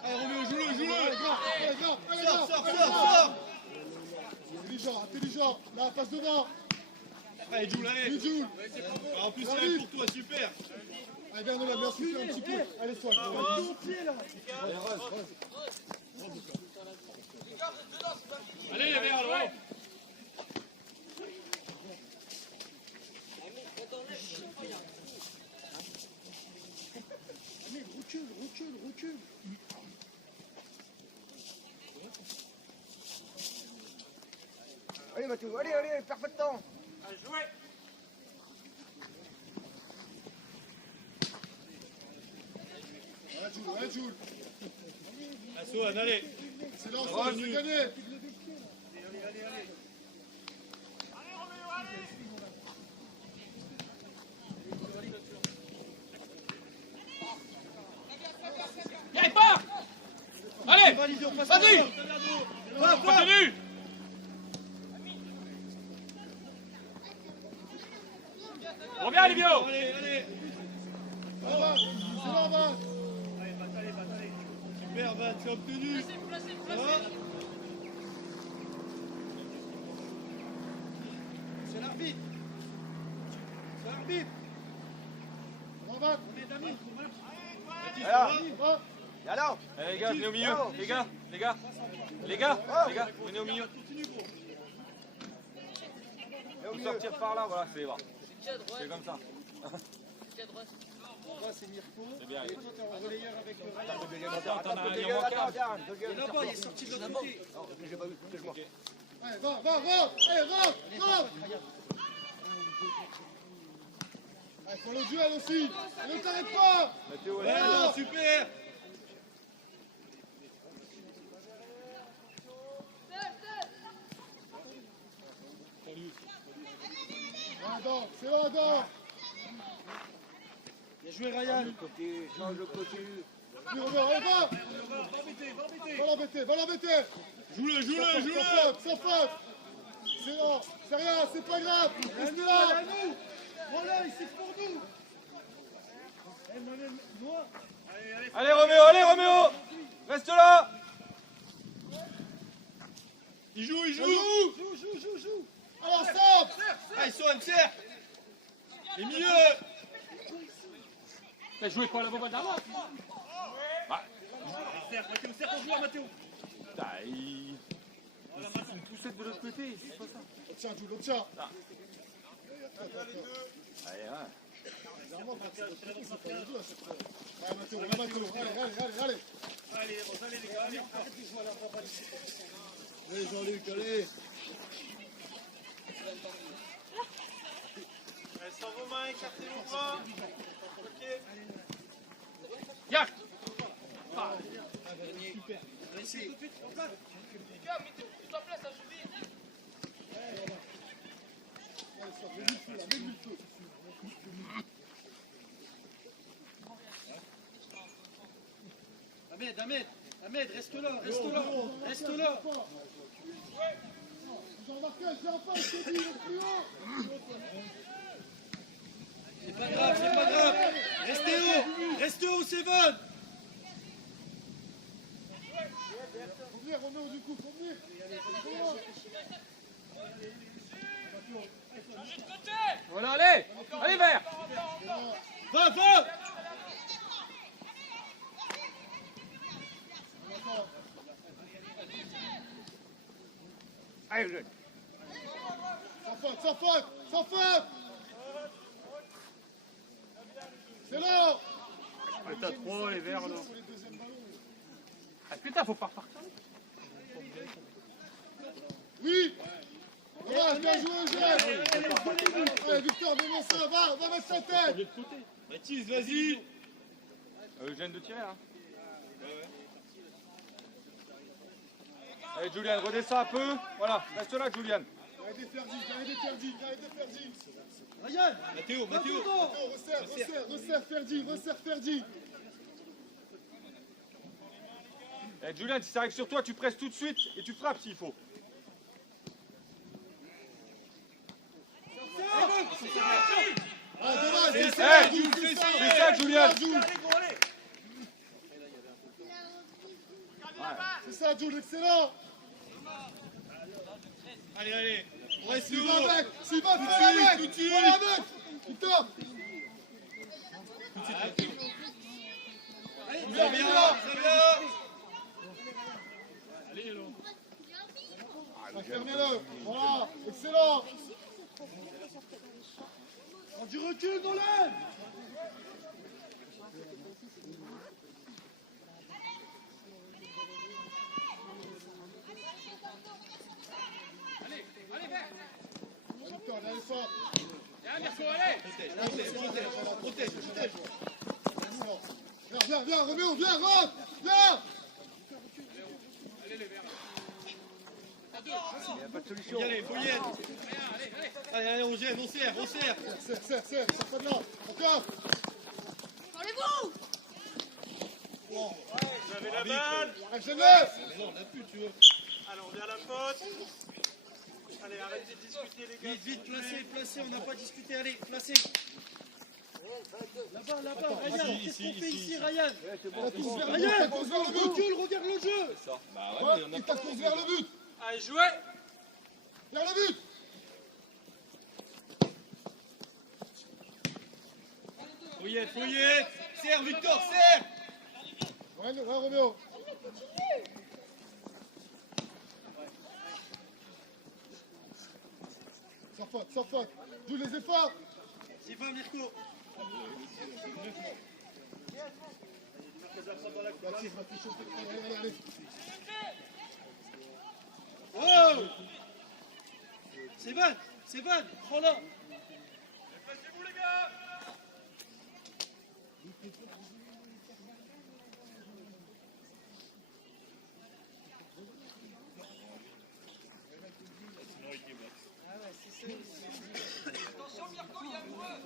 Allez, Roméo, joue-le. Allez, grand. Sors. Intelligent. Là, passe devant. Allez, Jules, allez. Oui, Jules. En plus, c'est un pour toi, super. Allez, viens, on a bien soufflé un petit peu. Allez, sois. Au pied là. Allez, les verts, ouais. Recule. Allez Mathieu, allez, perds pas de temps! Allez, Jules. Assoane, allez. C'est lancé, c'est gagné. Viens, part. Allez, Validé, on passe. vas-y. Continue. Reviens, Livio. Allez. En bas, c'est là en bas. Super, Van, c'est obtenu. Ça va? C'est l'arbitre. En bas. On est d'amis. Baptiste, ça va? Va. Et alors? Allez, les gars, venez au milieu. Les gars, venez au milieu. Faut sortir par là, voilà, c'est bas. C'est comme ça. Là, c'est Mirko. C'est bien. Et toi, t'es en relayeur avec le Ryan. Attends, t'en as un Attends, lien manquable. regarde, Et là-bas, il est sorti de l'autre côté. Non, j'ai pas vu, moi. Allez, va, rentre. Allez, rentre. Allez, faut le duel aussi. Ne t'arrête pas. Mathéo, Ouais, non, super. C'est là, dedans. Bien joué, Ryan. Change de côté. Allez, va. Va l'embêter. Joue-le. Sans faute. C'est là. C'est rien, c'est pas grave. Reste là. Voilà, ici pour nous. Eh, moi-même, moi. Allez, Roméo. Reste là. Il joue. Joue. Alors, centre. Allez, Sohan, serre. Les milieux. Mais jouez pas la bombe d'avant. Serre ton joueur, Mathéo. Il poussette de l'autre côté, c'est pas ça. Tiens, Jules, tiens. Allez, ouais. Allez, Mathéo. Allez. allez, les gars, allez. Allez Jean-Luc, allez. Allez, sans vos mains, écartez vos bras. Ok. Yak. Super. Allez, tout de suite, en place. Les gars, mettez-vous en place à cheville. Ahmed, reste là. Reste là. Jean-Marc, j'ai un pas, je te dis, le plus haut. C'est pas grave. Restez haut, Sévan. Faut venir, Roméo, du coup, faut venir. Voilà, allez. Allez, vert. Va. Allez, jeune. Sans faute. C'est là. T'as trop les verts là. Sur les deuxièmes ballons. Ah putain, faut pas repartir. Oui. Voilà, bien joué, Eugène. Allez, Victor, démons ça, va mettre sa tête. Baptiste, vas-y. Eugène de tirer là. Allez, Julian, redescends un peu. Voilà, reste là, Julian. Allez, des Ferdi. Ryan. Mathéo. Resserre Ferdi. Eh, Julian, si ça arrive sur toi, tu presses tout de suite et tu frappes s'il faut. Ah, dommage, Hey, c'est ça, Julian. C'est ça, Jules, excellent. Allez. Reste S'il haut. va avec, tout de suite. voilà avec. Putain. Ça vient. Fermez-le. Voilà, excellent. Prends du recul, Nolan. Victor, allez fort. Viens, Mirko, allez. Protège. Viens, Roméo, viens, rentre. Viens. Il n'y a pas de solution. Allez, Boyette. Allez, on gêne, on serre. Serre, ça de là. Encore. Parlez-vous! Vous avez la balle. Gêne-le. Mais non, on n'a plus, tu veux. Allez, on vient à la faute. Allez, arrêtez de discuter, les gars. Vite, placez, on n'a pas discuté. Allez, placez. Là-bas, Ryan, qu'est-ce qu'on fait ici, Ryan? Ryan, recule, regarde le jeu. Il t'a course vers le but. Allez, jouez. Vers le but. Fouillette. Serre, Victor, serre. Ouais, Roméo. Sans faute. Joue les efforts. C'est pas Mirko. Allez. Oh! C'est Van, prends-la. Placez-vous, les gars. Attention, Mirko, il y a un bourreux.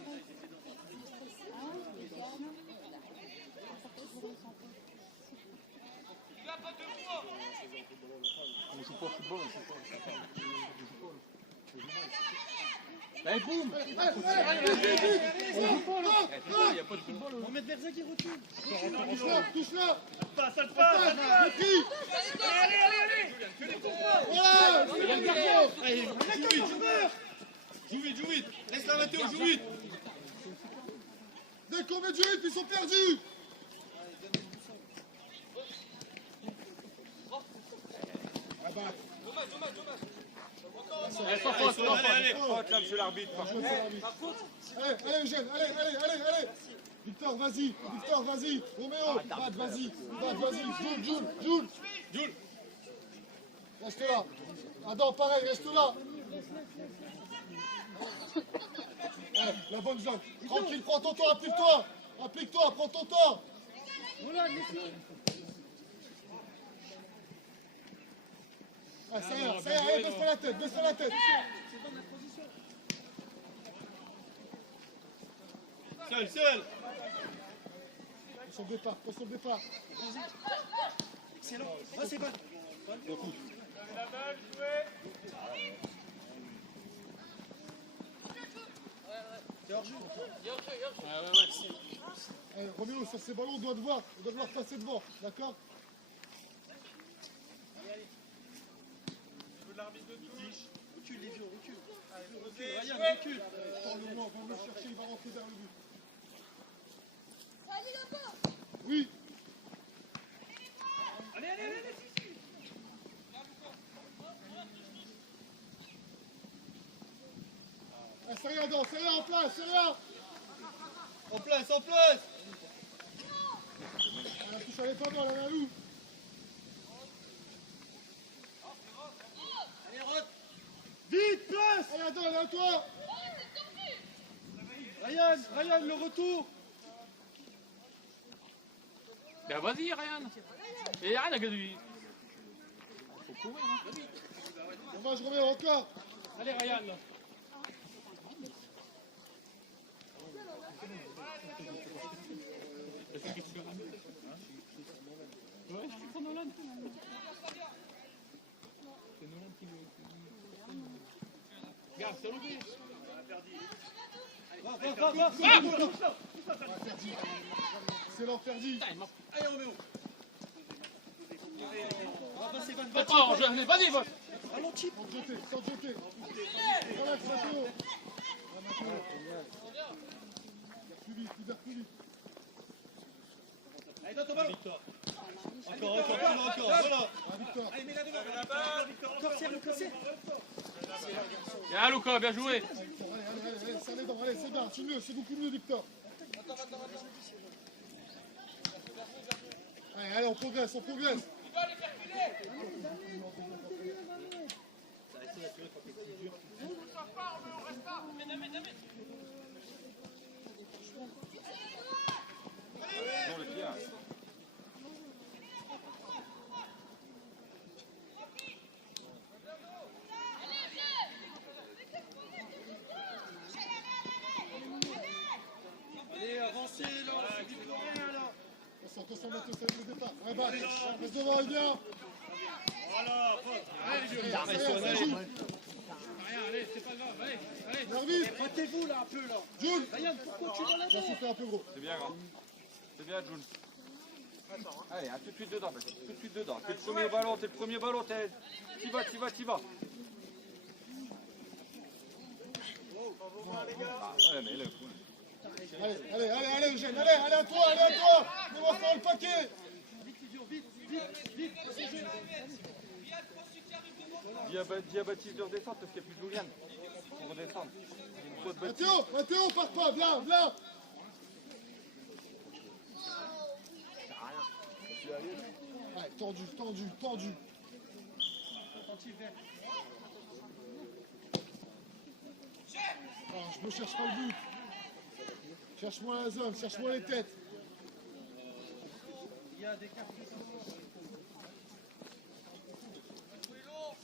Il y a pas de bourreau. On joue pas au football, Allez, boum. Il y a pas de football. Mohamed Berzak qui recule. Touche-la. Passe. Le cri. Allez. Voilà. C'est le gardien. Allez, joue vite. Laisse la Mathéo, joue vite. Dès qu'on met du rythme, ils sont perdus. Ah bah. Dommage. Allez, sans faute, sans faute. Allez, Faute là, monsieur l'arbitre. Par contre. Allez, allez, Eugène, allez. Victor, vas-y. Roméo, Bad, vas-y. Jules. Reste là. Adam, pareil, reste là. Allez, la bonne zone. Tranquille, prends ton temps, applique-toi, prends ton temps. Ah, ça y est, allez, baisse pas la tête. Seul. Pour son départ. Excellent. Ah, c'est bon. La balle, jouez. C'est hors jeu. Allez, Roméo, sur ces ballons, on doit devoir passer devant, d'accord? Faut de l'arbitre de touche. Recule, les vieux, recule. Osez, Ryan, jouez. recule. Attends, le moment, on va le chercher, il va rentrer vers le but. Allez là-bas. Oui. Allez. Ah, ça y est, Adam, ça y est, en place, ça y est. En place. Ah, la touche, elle est pas mal, elle est à nous. Vite, place. Allez, Adam, elle est à toi. Ryan, le retour. Ben vas-y, Ryan. Et Ryan a gagné. Faut courir, hein. Dommage, Roméo, encore. Allez, Ryan. Là. Ouais, je suis pour Nolan. C'est Nolan qui nous... Regarde, c'est enlevé. Va. C'est leur Ferdi. Allez, Roméo. On va passer Van Fais pas, vas-y, va. Ralentis. Sans jeter. Relax, Mathéo. Plus vite. Allez, donne ton ballon. Encore. Voilà. Ah, Victor. Allez, mets-la devant. La balle. Corsaire, le corsaire. Bien, Luca, bien joué. Allez, ça dedans, allez, c'est bien, c'est beaucoup mieux, Victor. Allez, on progresse. Dans le pied. Allez, avancez, là. On dit plus rien, là. Attention, Mathéo, ça le départ. Ouais, bah, reste devant, bien. Voilà, faute. Allez, c'est pas grave, allez. L'arbitre, Battez-vous, là, un peu, là. Jules. Ryan, pourquoi tu vas là-bas? On s'en fait un peu gros. C'est bien, grand. C'est bien, June. Allez, à tout de suite dedans, vas-y. Tout de suite dedans. T'es le premier ballon, t'y vas. Ah, ouais, mais là, Allez, Eugène, allez, à toi. On va faire le paquet. Vite, c'est jeu. dis à Baptiste de redescendre parce qu'il n'y a plus de Julian pour redescendre. Faut de Baptiste. Mathéo, pars pas, viens. Allez, tendu. Ah, je me cherche pas le but. Cherche-moi la zone, cherche-moi les têtes. Il y a des cartes. C'est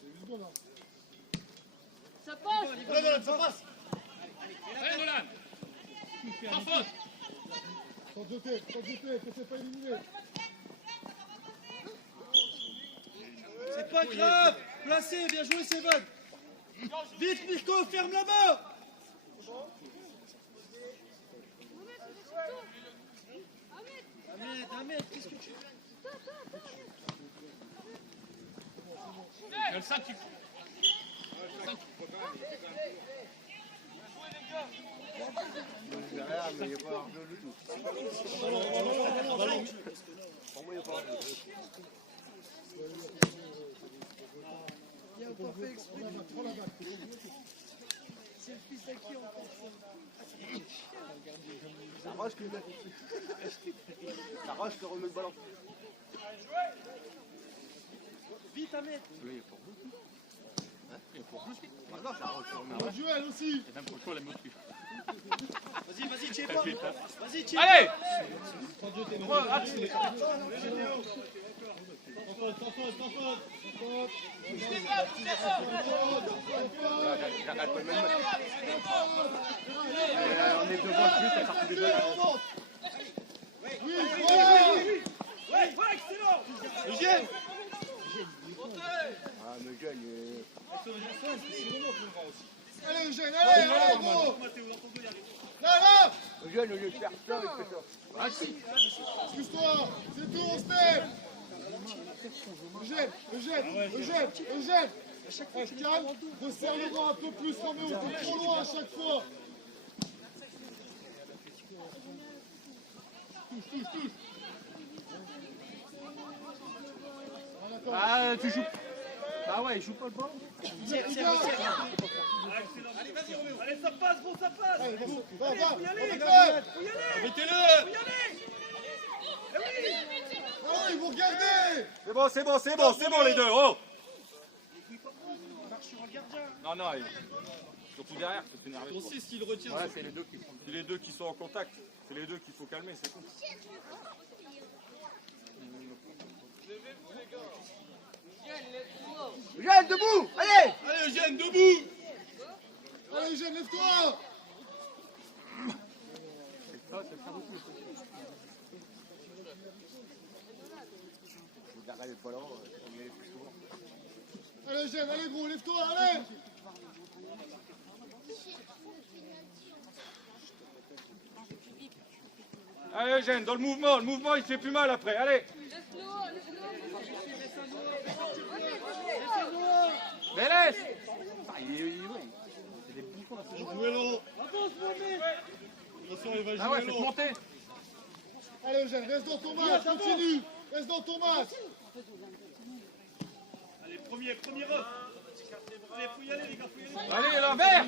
une seconde, hein. Ça passe. Allez, ça passe. Allez, Nolan. Sans faute. Sans jeter, que c'est pas éliminé. C'est pas grave. Placé, bien joué, Seven. Vite, Mirko, ferme la main. Ahmed, qu'est-ce que tu fais? Il y a le 5 qui... Derrière, mais il n'y a pas hors-jeu du tout. Pour moi, il n'y a pas hors-jeu. Il a pas fait exprès. Prends la balle. C'est le fils à qui on pense Ça rush qui ça rush qui remet le ballon. Vite à mettre. Maintenant, ça rush qui remet. Joël aussi. Et même pour le la motive. Vas-y, vas-y, tiens pas. Vas-y, tiens. Allez! J'arrête pas le même match. On est devant le but, on sort tous les deux. Oui, Excellent. Eugène. Ah, mais jeune, allez Eugène, allez, gros. Là, là. jeune, au lieu de faire ça, il fait ça. Excuse-toi, c'est tout, on step. Eugène. Calme, resserre le bras un peu plus, Roméo, t'es trop loin à chaque fois. Touche. Ah, tu joues. Ah ouais, il joue pas le ballon. Allez, vas-y, Roméo. Allez, ça passe, bon, ça passe. Allez, va, Faut y aller. Mettez-le. Ah oui, vous regardez. C'est bon les deux. Oh. Marche sur le gardien. Non, surtout derrière, c'est énervé. On sait s'il retient. Voilà, c'est les deux qui font. C'est les deux qui sont en contact. C'est les deux qu'il faut calmer, c'est tout. Jeune, debout. Allez. Allez, Eugène, debout. Allez Eugène, lève-toi. C'est ça beaucoup. Faut garder le ballon, on y allait plus souvent. Allez Eugène, allez gros, lève-toi, allez. Allez Eugène, dans le mouvement il fait plus mal après, allez. Mais laisse. Jouez-le. Attention, il va jouer. Ah ouais, c'est monter. Allez Eugène, reste dans ton match, continue. Reste dans ton match. Allez, premier off. Allez, faut y aller, les gars, faut y aller. Allez, là, vert.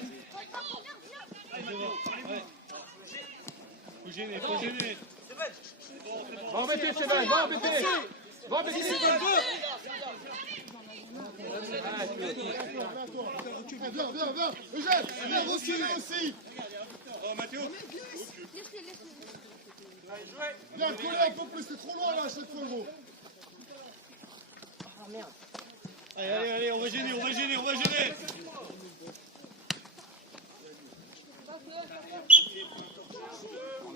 Faut gêner. Va embêter, Cheval, va embêter. Viens. Eugène, viens reculer aussi. Oh, Mathéo. Viens coller un peu plus, c'est trop loin là à chaque fois gros. Allez, on va gêner. On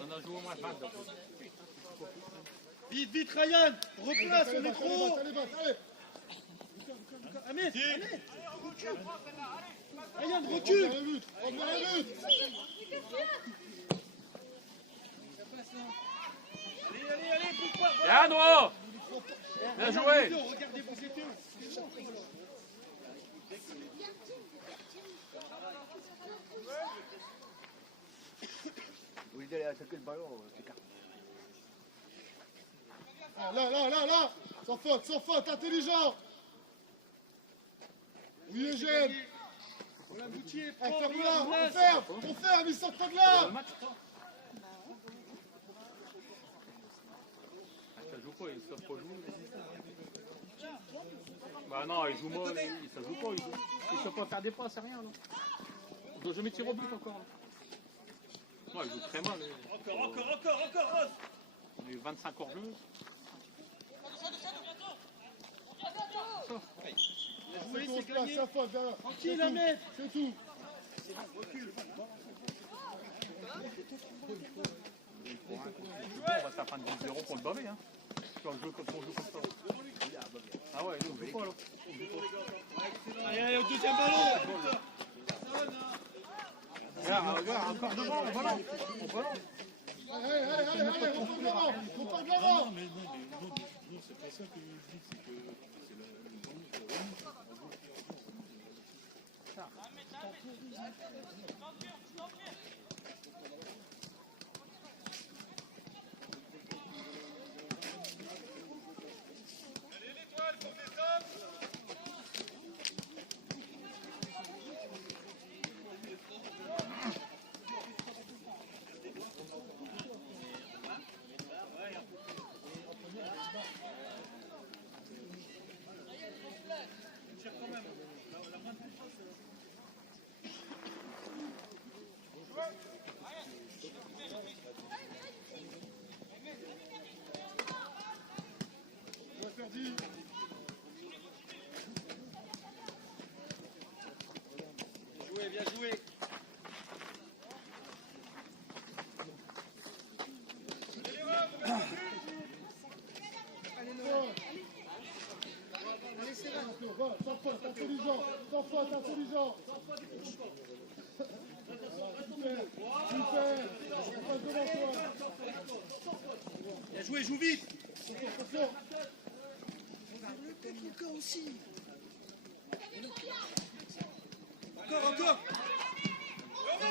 en a joué au moins 20. Vite, Ryan. Replace, on est trop haut. Allez. Ahmed. Ryan, recule. On vient la lutte. Allez, pourquoi? Bien, Noah. Bien joué. Regardez vos étés. Au lieu d'aller attaquer le ballon, c'est carré. Là. Sans faute, intelligent. Oui, Eugène. On l'a boutier. Ferme-la, on ferme, ils sortent pas de là. Ça joue pas, ils savent pas jouer. Bah non, ils jouent mal, ça joue pas, ils savent pas faire des passes, c'est rien. Non. On doit jamais tirer au but encore. Là. Non, ils jouent très mal. Encore. On a eu 25 hors-jeu. C'est qu'on se place, ça faute, derrière. Tranquille, Ahmed. C'est tout. On va se faire prendre 10 € pour le baver. Hein. Si on joue comme ça. Ah ouais, nous, on joue pas là. Allez, au deuxième ballon. Regarde, encore devant, on balance. Allez, on part de l'avant. Non, c'est pas ça que je dis, c'est que sans faute, intelligent. Super. On passe devant toi. Bien joué, joue vite. Attention. Encore aussi. Encore.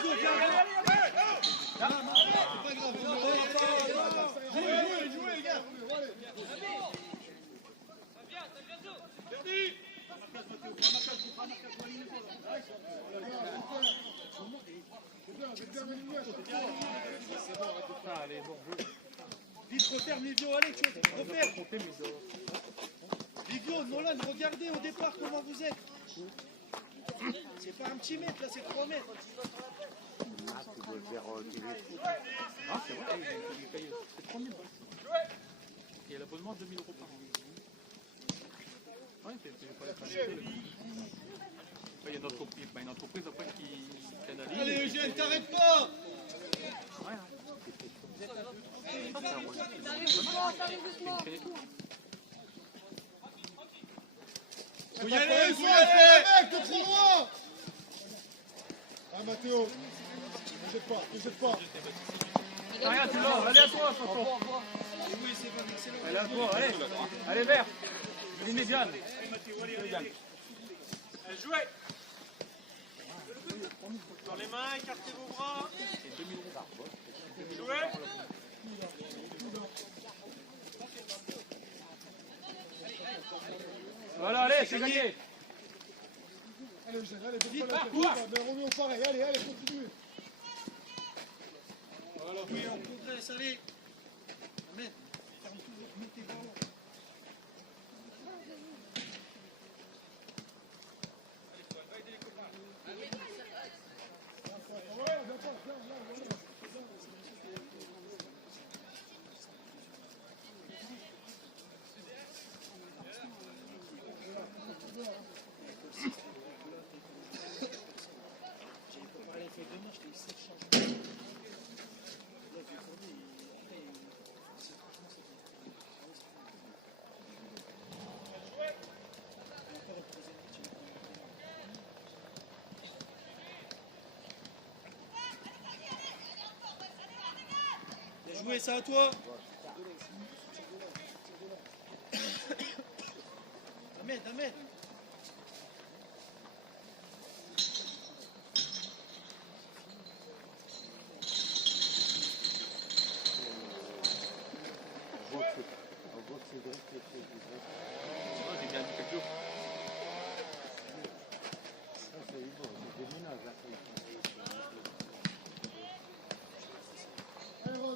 Go, viens. C'est pas grave. Jouez, les gars. Vite, referme Livio, allez, tu referme. Livio, Nolan, regardez au départ comment vous êtes. C'est pas un petit mètre, là, c'est 3 mètres. C'est vrai, il paye 3 000 balles. Et l'abonnement 2 000 € par an. Ouais, c'est pas la fin. Il y a une entreprise après qui analyse. Allez, Eugène, t'arrêtes pas. Faut y aller, faut y aller. Mec, t'es trop loin. Ah, Mathéo. Ne jette pas. Rien, tu l'as, allez à toi, Chanson. Oui, c'est pas excellent. Allez à toi, allez vert. Médiane. Allez, jouez. Dans les mains, écartez vos bras. Jouez. Voilà, allez, c'est gagné. Allez, Eugène, allez, vite, mais Roméo, pareil. Allez, continue. Voilà, oui, on progresse, allez. Amen. Ferme tout, mettez ballon. Jouer ça à toi. Ahmed. J'ai bien dit quelque chose.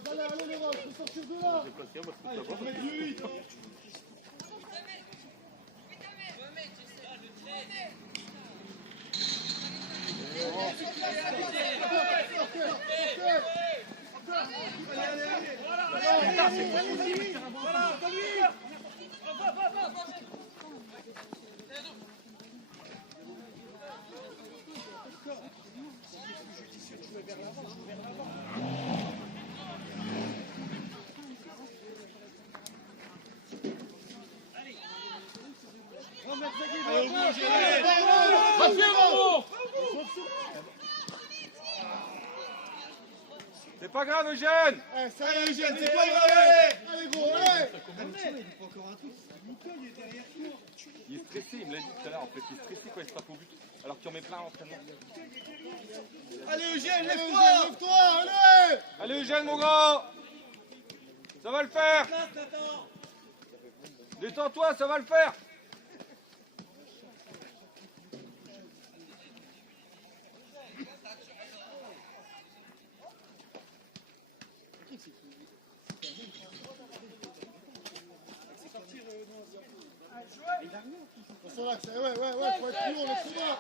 Allez, les Roses, faut sortir de là. C'est pas grave, Eugène. Allez, Eugène, c'est pas grave. Allez, gros, allez. Il faut encore un truc. Lucas, il est derrière toi. Il est stressé, il me l'a dit tout à l'heure en fait. Il est stressé quand il se tape au but. Alors qu'il en met plein à l'entraînement. Allez, Eugène, lève-toi. Lève-toi, allez. Allez, Eugène, mon grand. Ça va le faire. Détends-toi, ça va le faire. Attention là, ouais, faut être plus haut, le combat.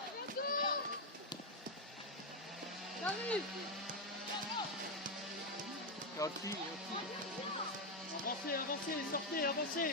Avancez, sortez, avancez.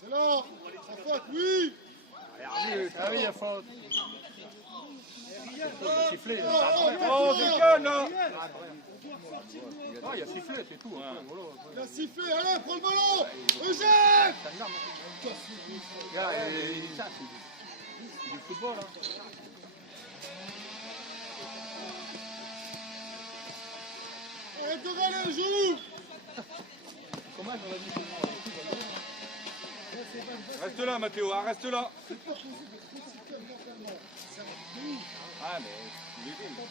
C'est là. Ça faute, oui. Ah oui, il y a faute. Sifflé. Oh, déconne là. Ah, il y a sifflé, c'est tout. Il a sifflé, allez, prends le ballon. Eugène. Regarde, ça, c'est du football. Hein. Arrête de râler, joue. Comment j'aurais dit Reste là, Mathéo, hein, reste là. Ah, mais il est bon.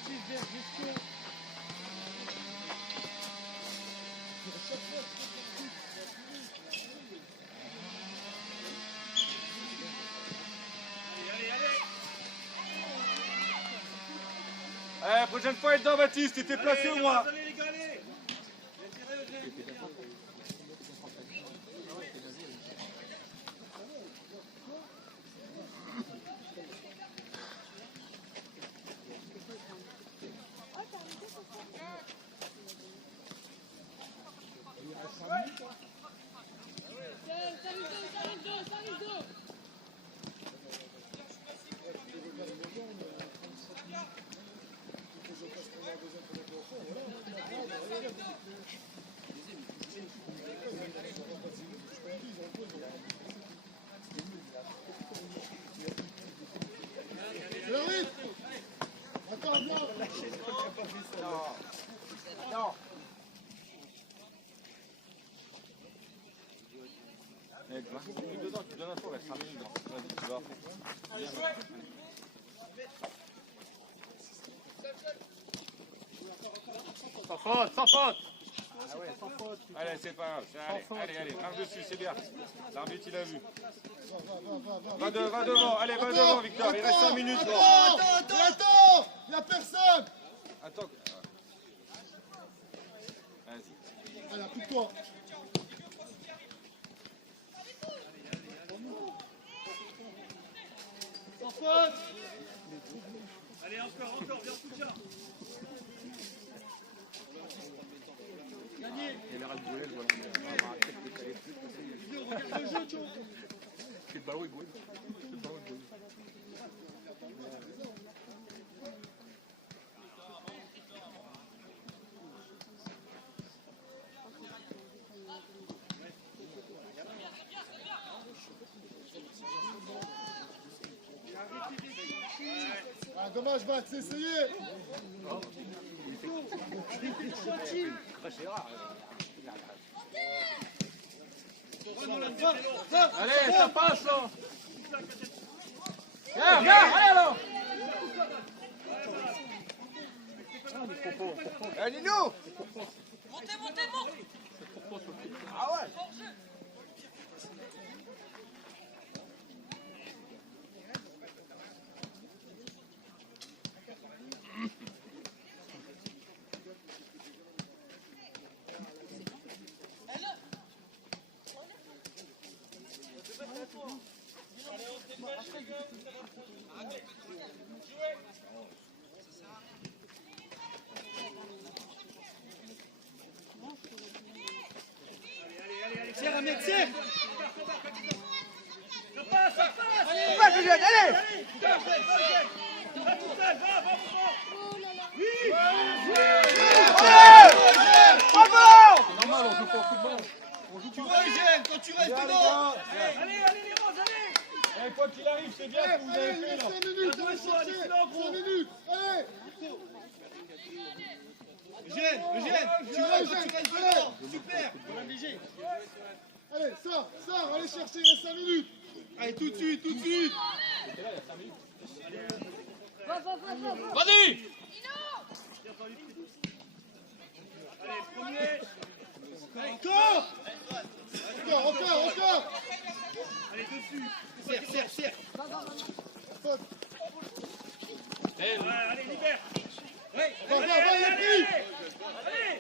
Allez, prochaine fois, être dans Baptiste, t'étais placé au moins. Allez les gars, allez. C'est l'arbitre. Attends, viens. Non. Allez, dedans, tu donnes un tour, reste 5 minutes. Vas-y, tu vas. Sans faute, sans faute. Ah ouais, sans faute. Allez, c'est pas grave. Allez, marche dessus, c'est bien. L'arbitre, il a vu. Va devant, allez, va devant, Victor. Il reste 5 minutes. Attends. Il n'y a personne. Attends. Vas-y. Allez, applique-toi. Sans faute. Allez, encore, viens soutien. Gagné. Il a l'air de bouler, le ballon. Regarde le jeu, Joe. Le ballon, il boule. Le ballon, il boule. Ah, dommage, Max, c'est essayé. Allez, ça passe là. Viens, allez alors. Eh, Nino. Montez. Ah ouais. Serre un mec, serre. Passe, Eugène, allez. Bravo. C'est normal, on joue pas au football. Tu vois, Eugène, quand tu restes dedans. Allez, les roses, allez. Eh, quoi qu'il arrive, c'est bien ce que vous avez Allez, fait là. 5 minutes, allez chercher. 5 minutes. Allez. Eugène, tu vois, quand tu restes dedans. Super. Voilà, léger. Allez, sors, allez chercher, il reste 5 minutes. Allez, tout de suite. Vas-y. Allez, premier. Encore. Allez, dessus. Serre. Faute. Ouais, allez, libère. Va, il est pris. Allez.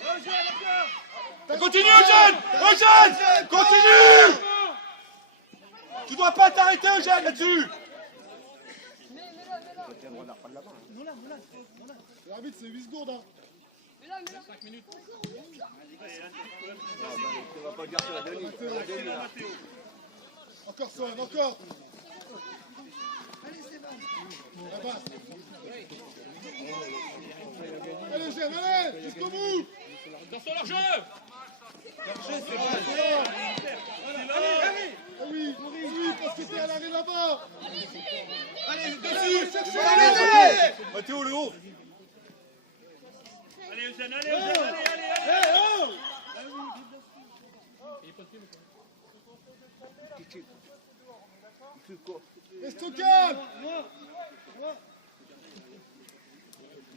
Eugène, encore. Continue, Eugène. Continue. Tu dois pas t'arrêter, Eugène, là-dessus. L'arbitre, c'est 8 secondes. Hein. 5 minutes. On va pas dire sur la Denis. Encore Swan, encore. Allez, c'est bon. La basse. Allez, Jeanne, allez, jusqu'au bout. Attention leur jeu. Ah oui, parce que t'es à l'arrêt là-bas. Allez, dessus. Allez, Mathéo, le haut. Allez, Eugène, allez, Eugène, allez. reste calme.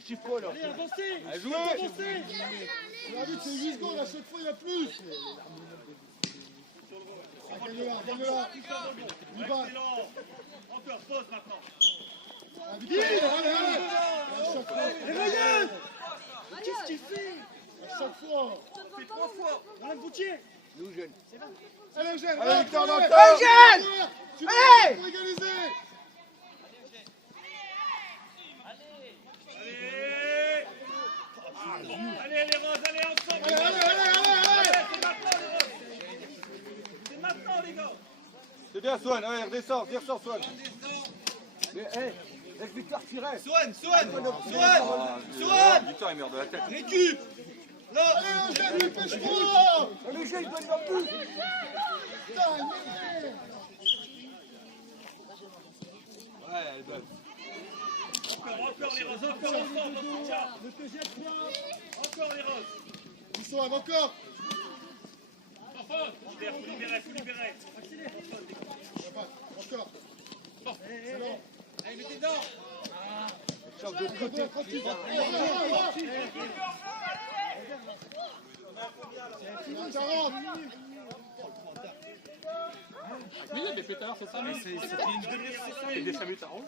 Je quoi là. Allez, avancez. Jouez. Avancez. L'arbitre, c'est 8 secondes, à chaque fois, il y a plus. Gagne-la. Il va. Encore, pause maintenant. Allez. Et Ryan. Qu'est-ce qu'il fait? À chaque fois. Fait 3 fois. Dans la boutier. Nous jeunes. Allez, Eugène. Allez, Victor, allez, Victor. Eugène. Tu dois pour égaliser. Allez, les roses, allez ensemble. Allez. C'est maintenant, les gars. C'est bien, Swan. Ouais, redescends, Swan. Mais, laisse Victor tirer. Swan. Victor, il meurt de la tête. Récup. Là. Allez, Eugène, dépêche-toi. Le jeu, il donne pas plus. Putain, merde. Ouais, elle est bonne. Encore les roses, encore ensemble, on soutient. Ne te jette pas. Encore les roses. Ils sont encore. Faut libérer. Encore. C'est bon. Allez, mettez dedans. Change de côté. Tranquille. Il y a 40. 5 minutes, mais plus tard, c'est ça. C'est des chamutes à rond.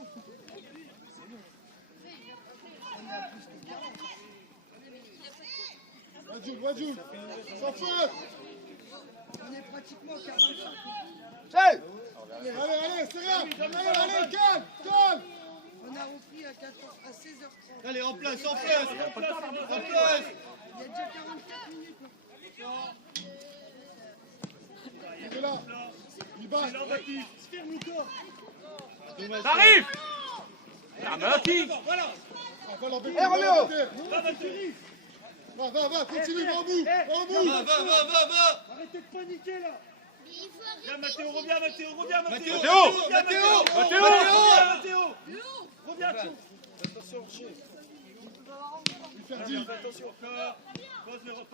Wadjoul. Sans feu. On est pratiquement à 45. Seul. Allez, c'est rien. Allez, calme. On a repris à 16h30. Allez, en place. Il y a déjà 44 minutes. Il est là. Il bat. Ferme-nous corps. Ça arrive. Ah, mais qui? Voilà. On va l'embêter. Roméo. Va, continue, va au bout. Va. Arrêtez de paniquer là. Viens, Mathéo, reviens, Mathéo. Mathéo. Reviens, tu. Attention, Rocher. Il fait 10. Attention, encore. Pose les roses.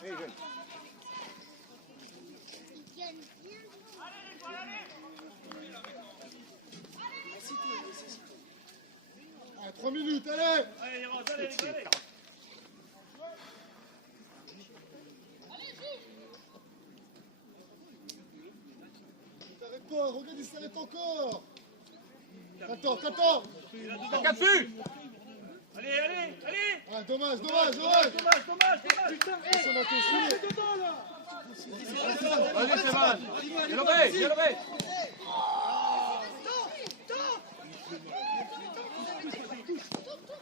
Allez, jeune. Allez, 3 minutes, allez. Allez, les roses, allez. T'arrêtes pas, regarde, il s'arrête encore. T'attends. T'as 4 buts. Allez. Ah, dommage. Dommage. Putain, on a touché. Allez, c'est mal. Bien levé.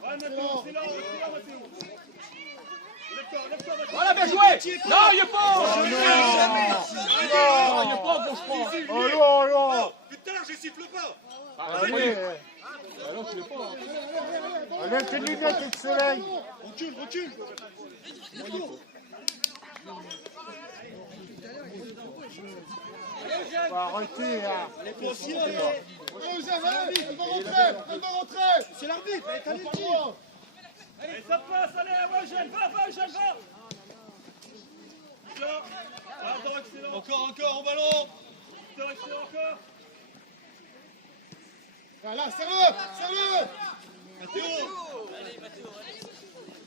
Ouais, Mathéo, c'est là, Mathéo. Lève-toi, Voilà, bien joué. Non, il est pas. Il est pas, bon, je crois. Oh. Putain, je siffle pas. Allez. Alors, tu l'es pas. Enlève tes lunettes et le soleil. Recule. Faut arrêter là. Allez, toi aussi, Allez, Eugène, allez, elle va rentrer. c'est l'arbitre, allez, Allez, ça passe, allez, Eugène, va. Victor, excellent. Encore, au ballon. Victor, excellent, encore. Là, serre-le. Mathéo.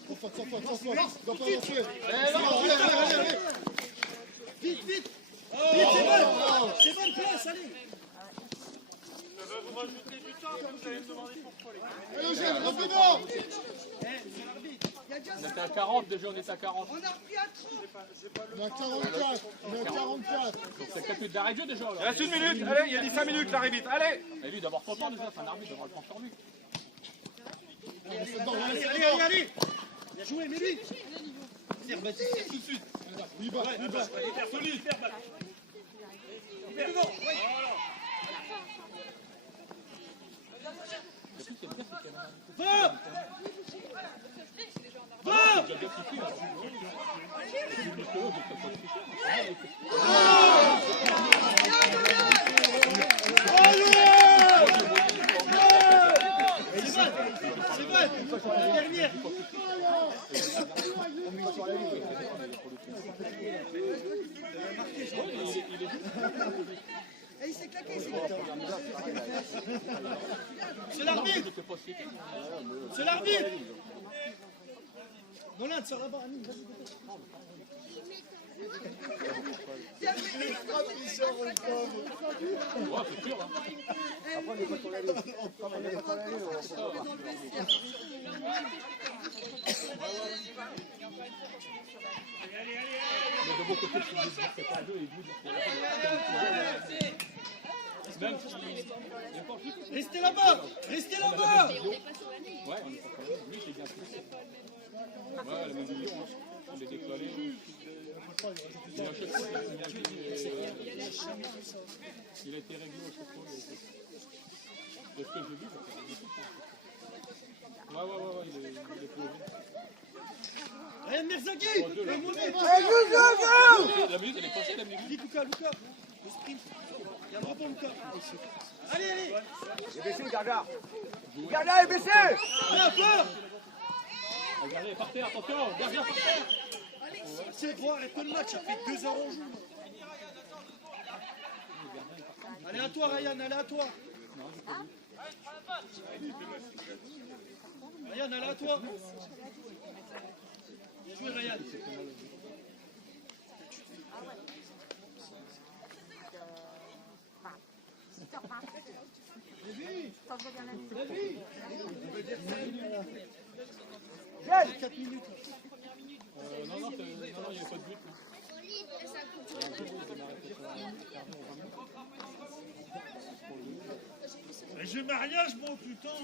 Sans faute. Il doit pas avancer. Allez. Vite. C'est bonne place, allez. Vous rajoutez du temps, vous allez me demander pourquoi les gars. Allez, Eugène, rapidement. On était à 40 déjà, on était à 40. On a repris à qui? On est à 44. On est à 44. Donc c'est 4 minutes d'arrêt de jeu déjà. Il reste 1 minute, allez, il y a dit 5 minutes l'arbitre, allez. Et lui d'avoir son temps déjà, c'est un arbitre d'avoir le temps sur lui. Allez. Bien joué, mais lui. Tire, Baptiste, tire tout de suite. Il bat. Hyper solide, hyper back. Hyper devant, ouais. Va. C'est vrai, la dernière. Et il s'est claqué, il s'est claqué. C'est l'arbitre. C'est l'arbitre. Nolan, sors là-bas, Amine, vas-y. Ouais, c'est sûr. Après, on est pas sur la liste. On est pas sur la liste. Mais de mon côté, si vous dites que c'est pas 2 et vous dites que c'est même si... Restez là-bas. Restez là-bas. Ouais, on est pas quand même. Lui, c'est bien plus. Ouais, le même million, hein. Il est décollé. Il a chaque fois, il a été réglé au chaque fois. De ce que j'ai vu, ça fait des trucs. Ouais, il est plus Ryan Merzaghi. La minute, elle est passée, la minute. Dis Lucas. Le sprint. Il y a un rebond, Lucas. Allez. Il est baissé, Garda. Garda est baissé. Là, fort. Regardez, par terre, attention, gardien par terre. C'est droit, arrête le match, ça fait 2 heures en joue. Allez à toi, Ryan, allez à toi. Ryan, allez à toi. Bien joué, Ryan. Viens. 4 minutes. Non, il n'y avait pas de but. J'ai mariage, mon putain.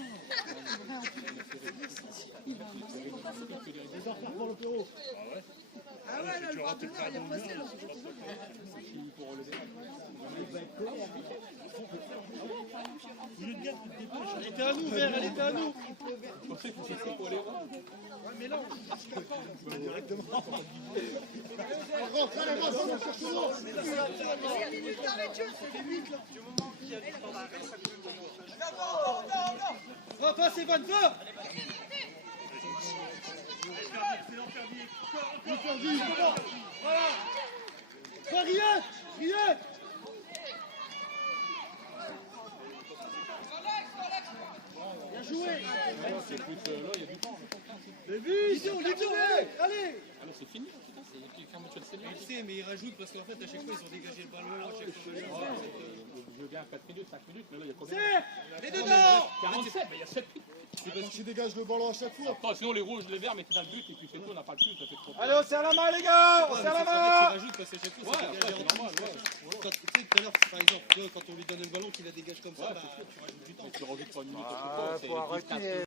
Ah ouais, là, le partenaire, il est passé, là. Elle était à nous, Vert, elle était à nous. Ouais, mais là, Rentre, allez, va, cherche-le. 5 minutes d'arrêt de jeu, c'est 8 là. Va, passe, Evan, va. Voilà. Va, Riyad. Bien joué. C'est plus là, il y a du temps. Lido, allez. Alors c'est fini, putain, c'est quand tu le sais bien. Je sais, mais ils rajoutent parce qu'en fait, à chaque fois, ils ont dégagé le ballon. À chaque fois, Je viens à 4 minutes, 5 minutes, mais là il y a combien? les dedans. 47, mais il y a 7 minutes. C'est parce qu'il dégage le ballon à chaque fois. Après, sinon les rouges, les verts mettaient dans le but et puis c'est tout, on n'a pas le but, ça fait trop. Allez, on serre la main, les gars, on serre la Ils main. rajoutent parce qu'à chaque fois, Ouais, c'est après, dégagé. c'est normal, ouais. Quand, tu sais, tout à l'heure, par exemple, tu vois, quand on lui donne le ballon, qu'il la dégage comme ça, bah, tu rajoutes du temps. Mais tu rajoutes pas une minute. Ah, faut arrêter.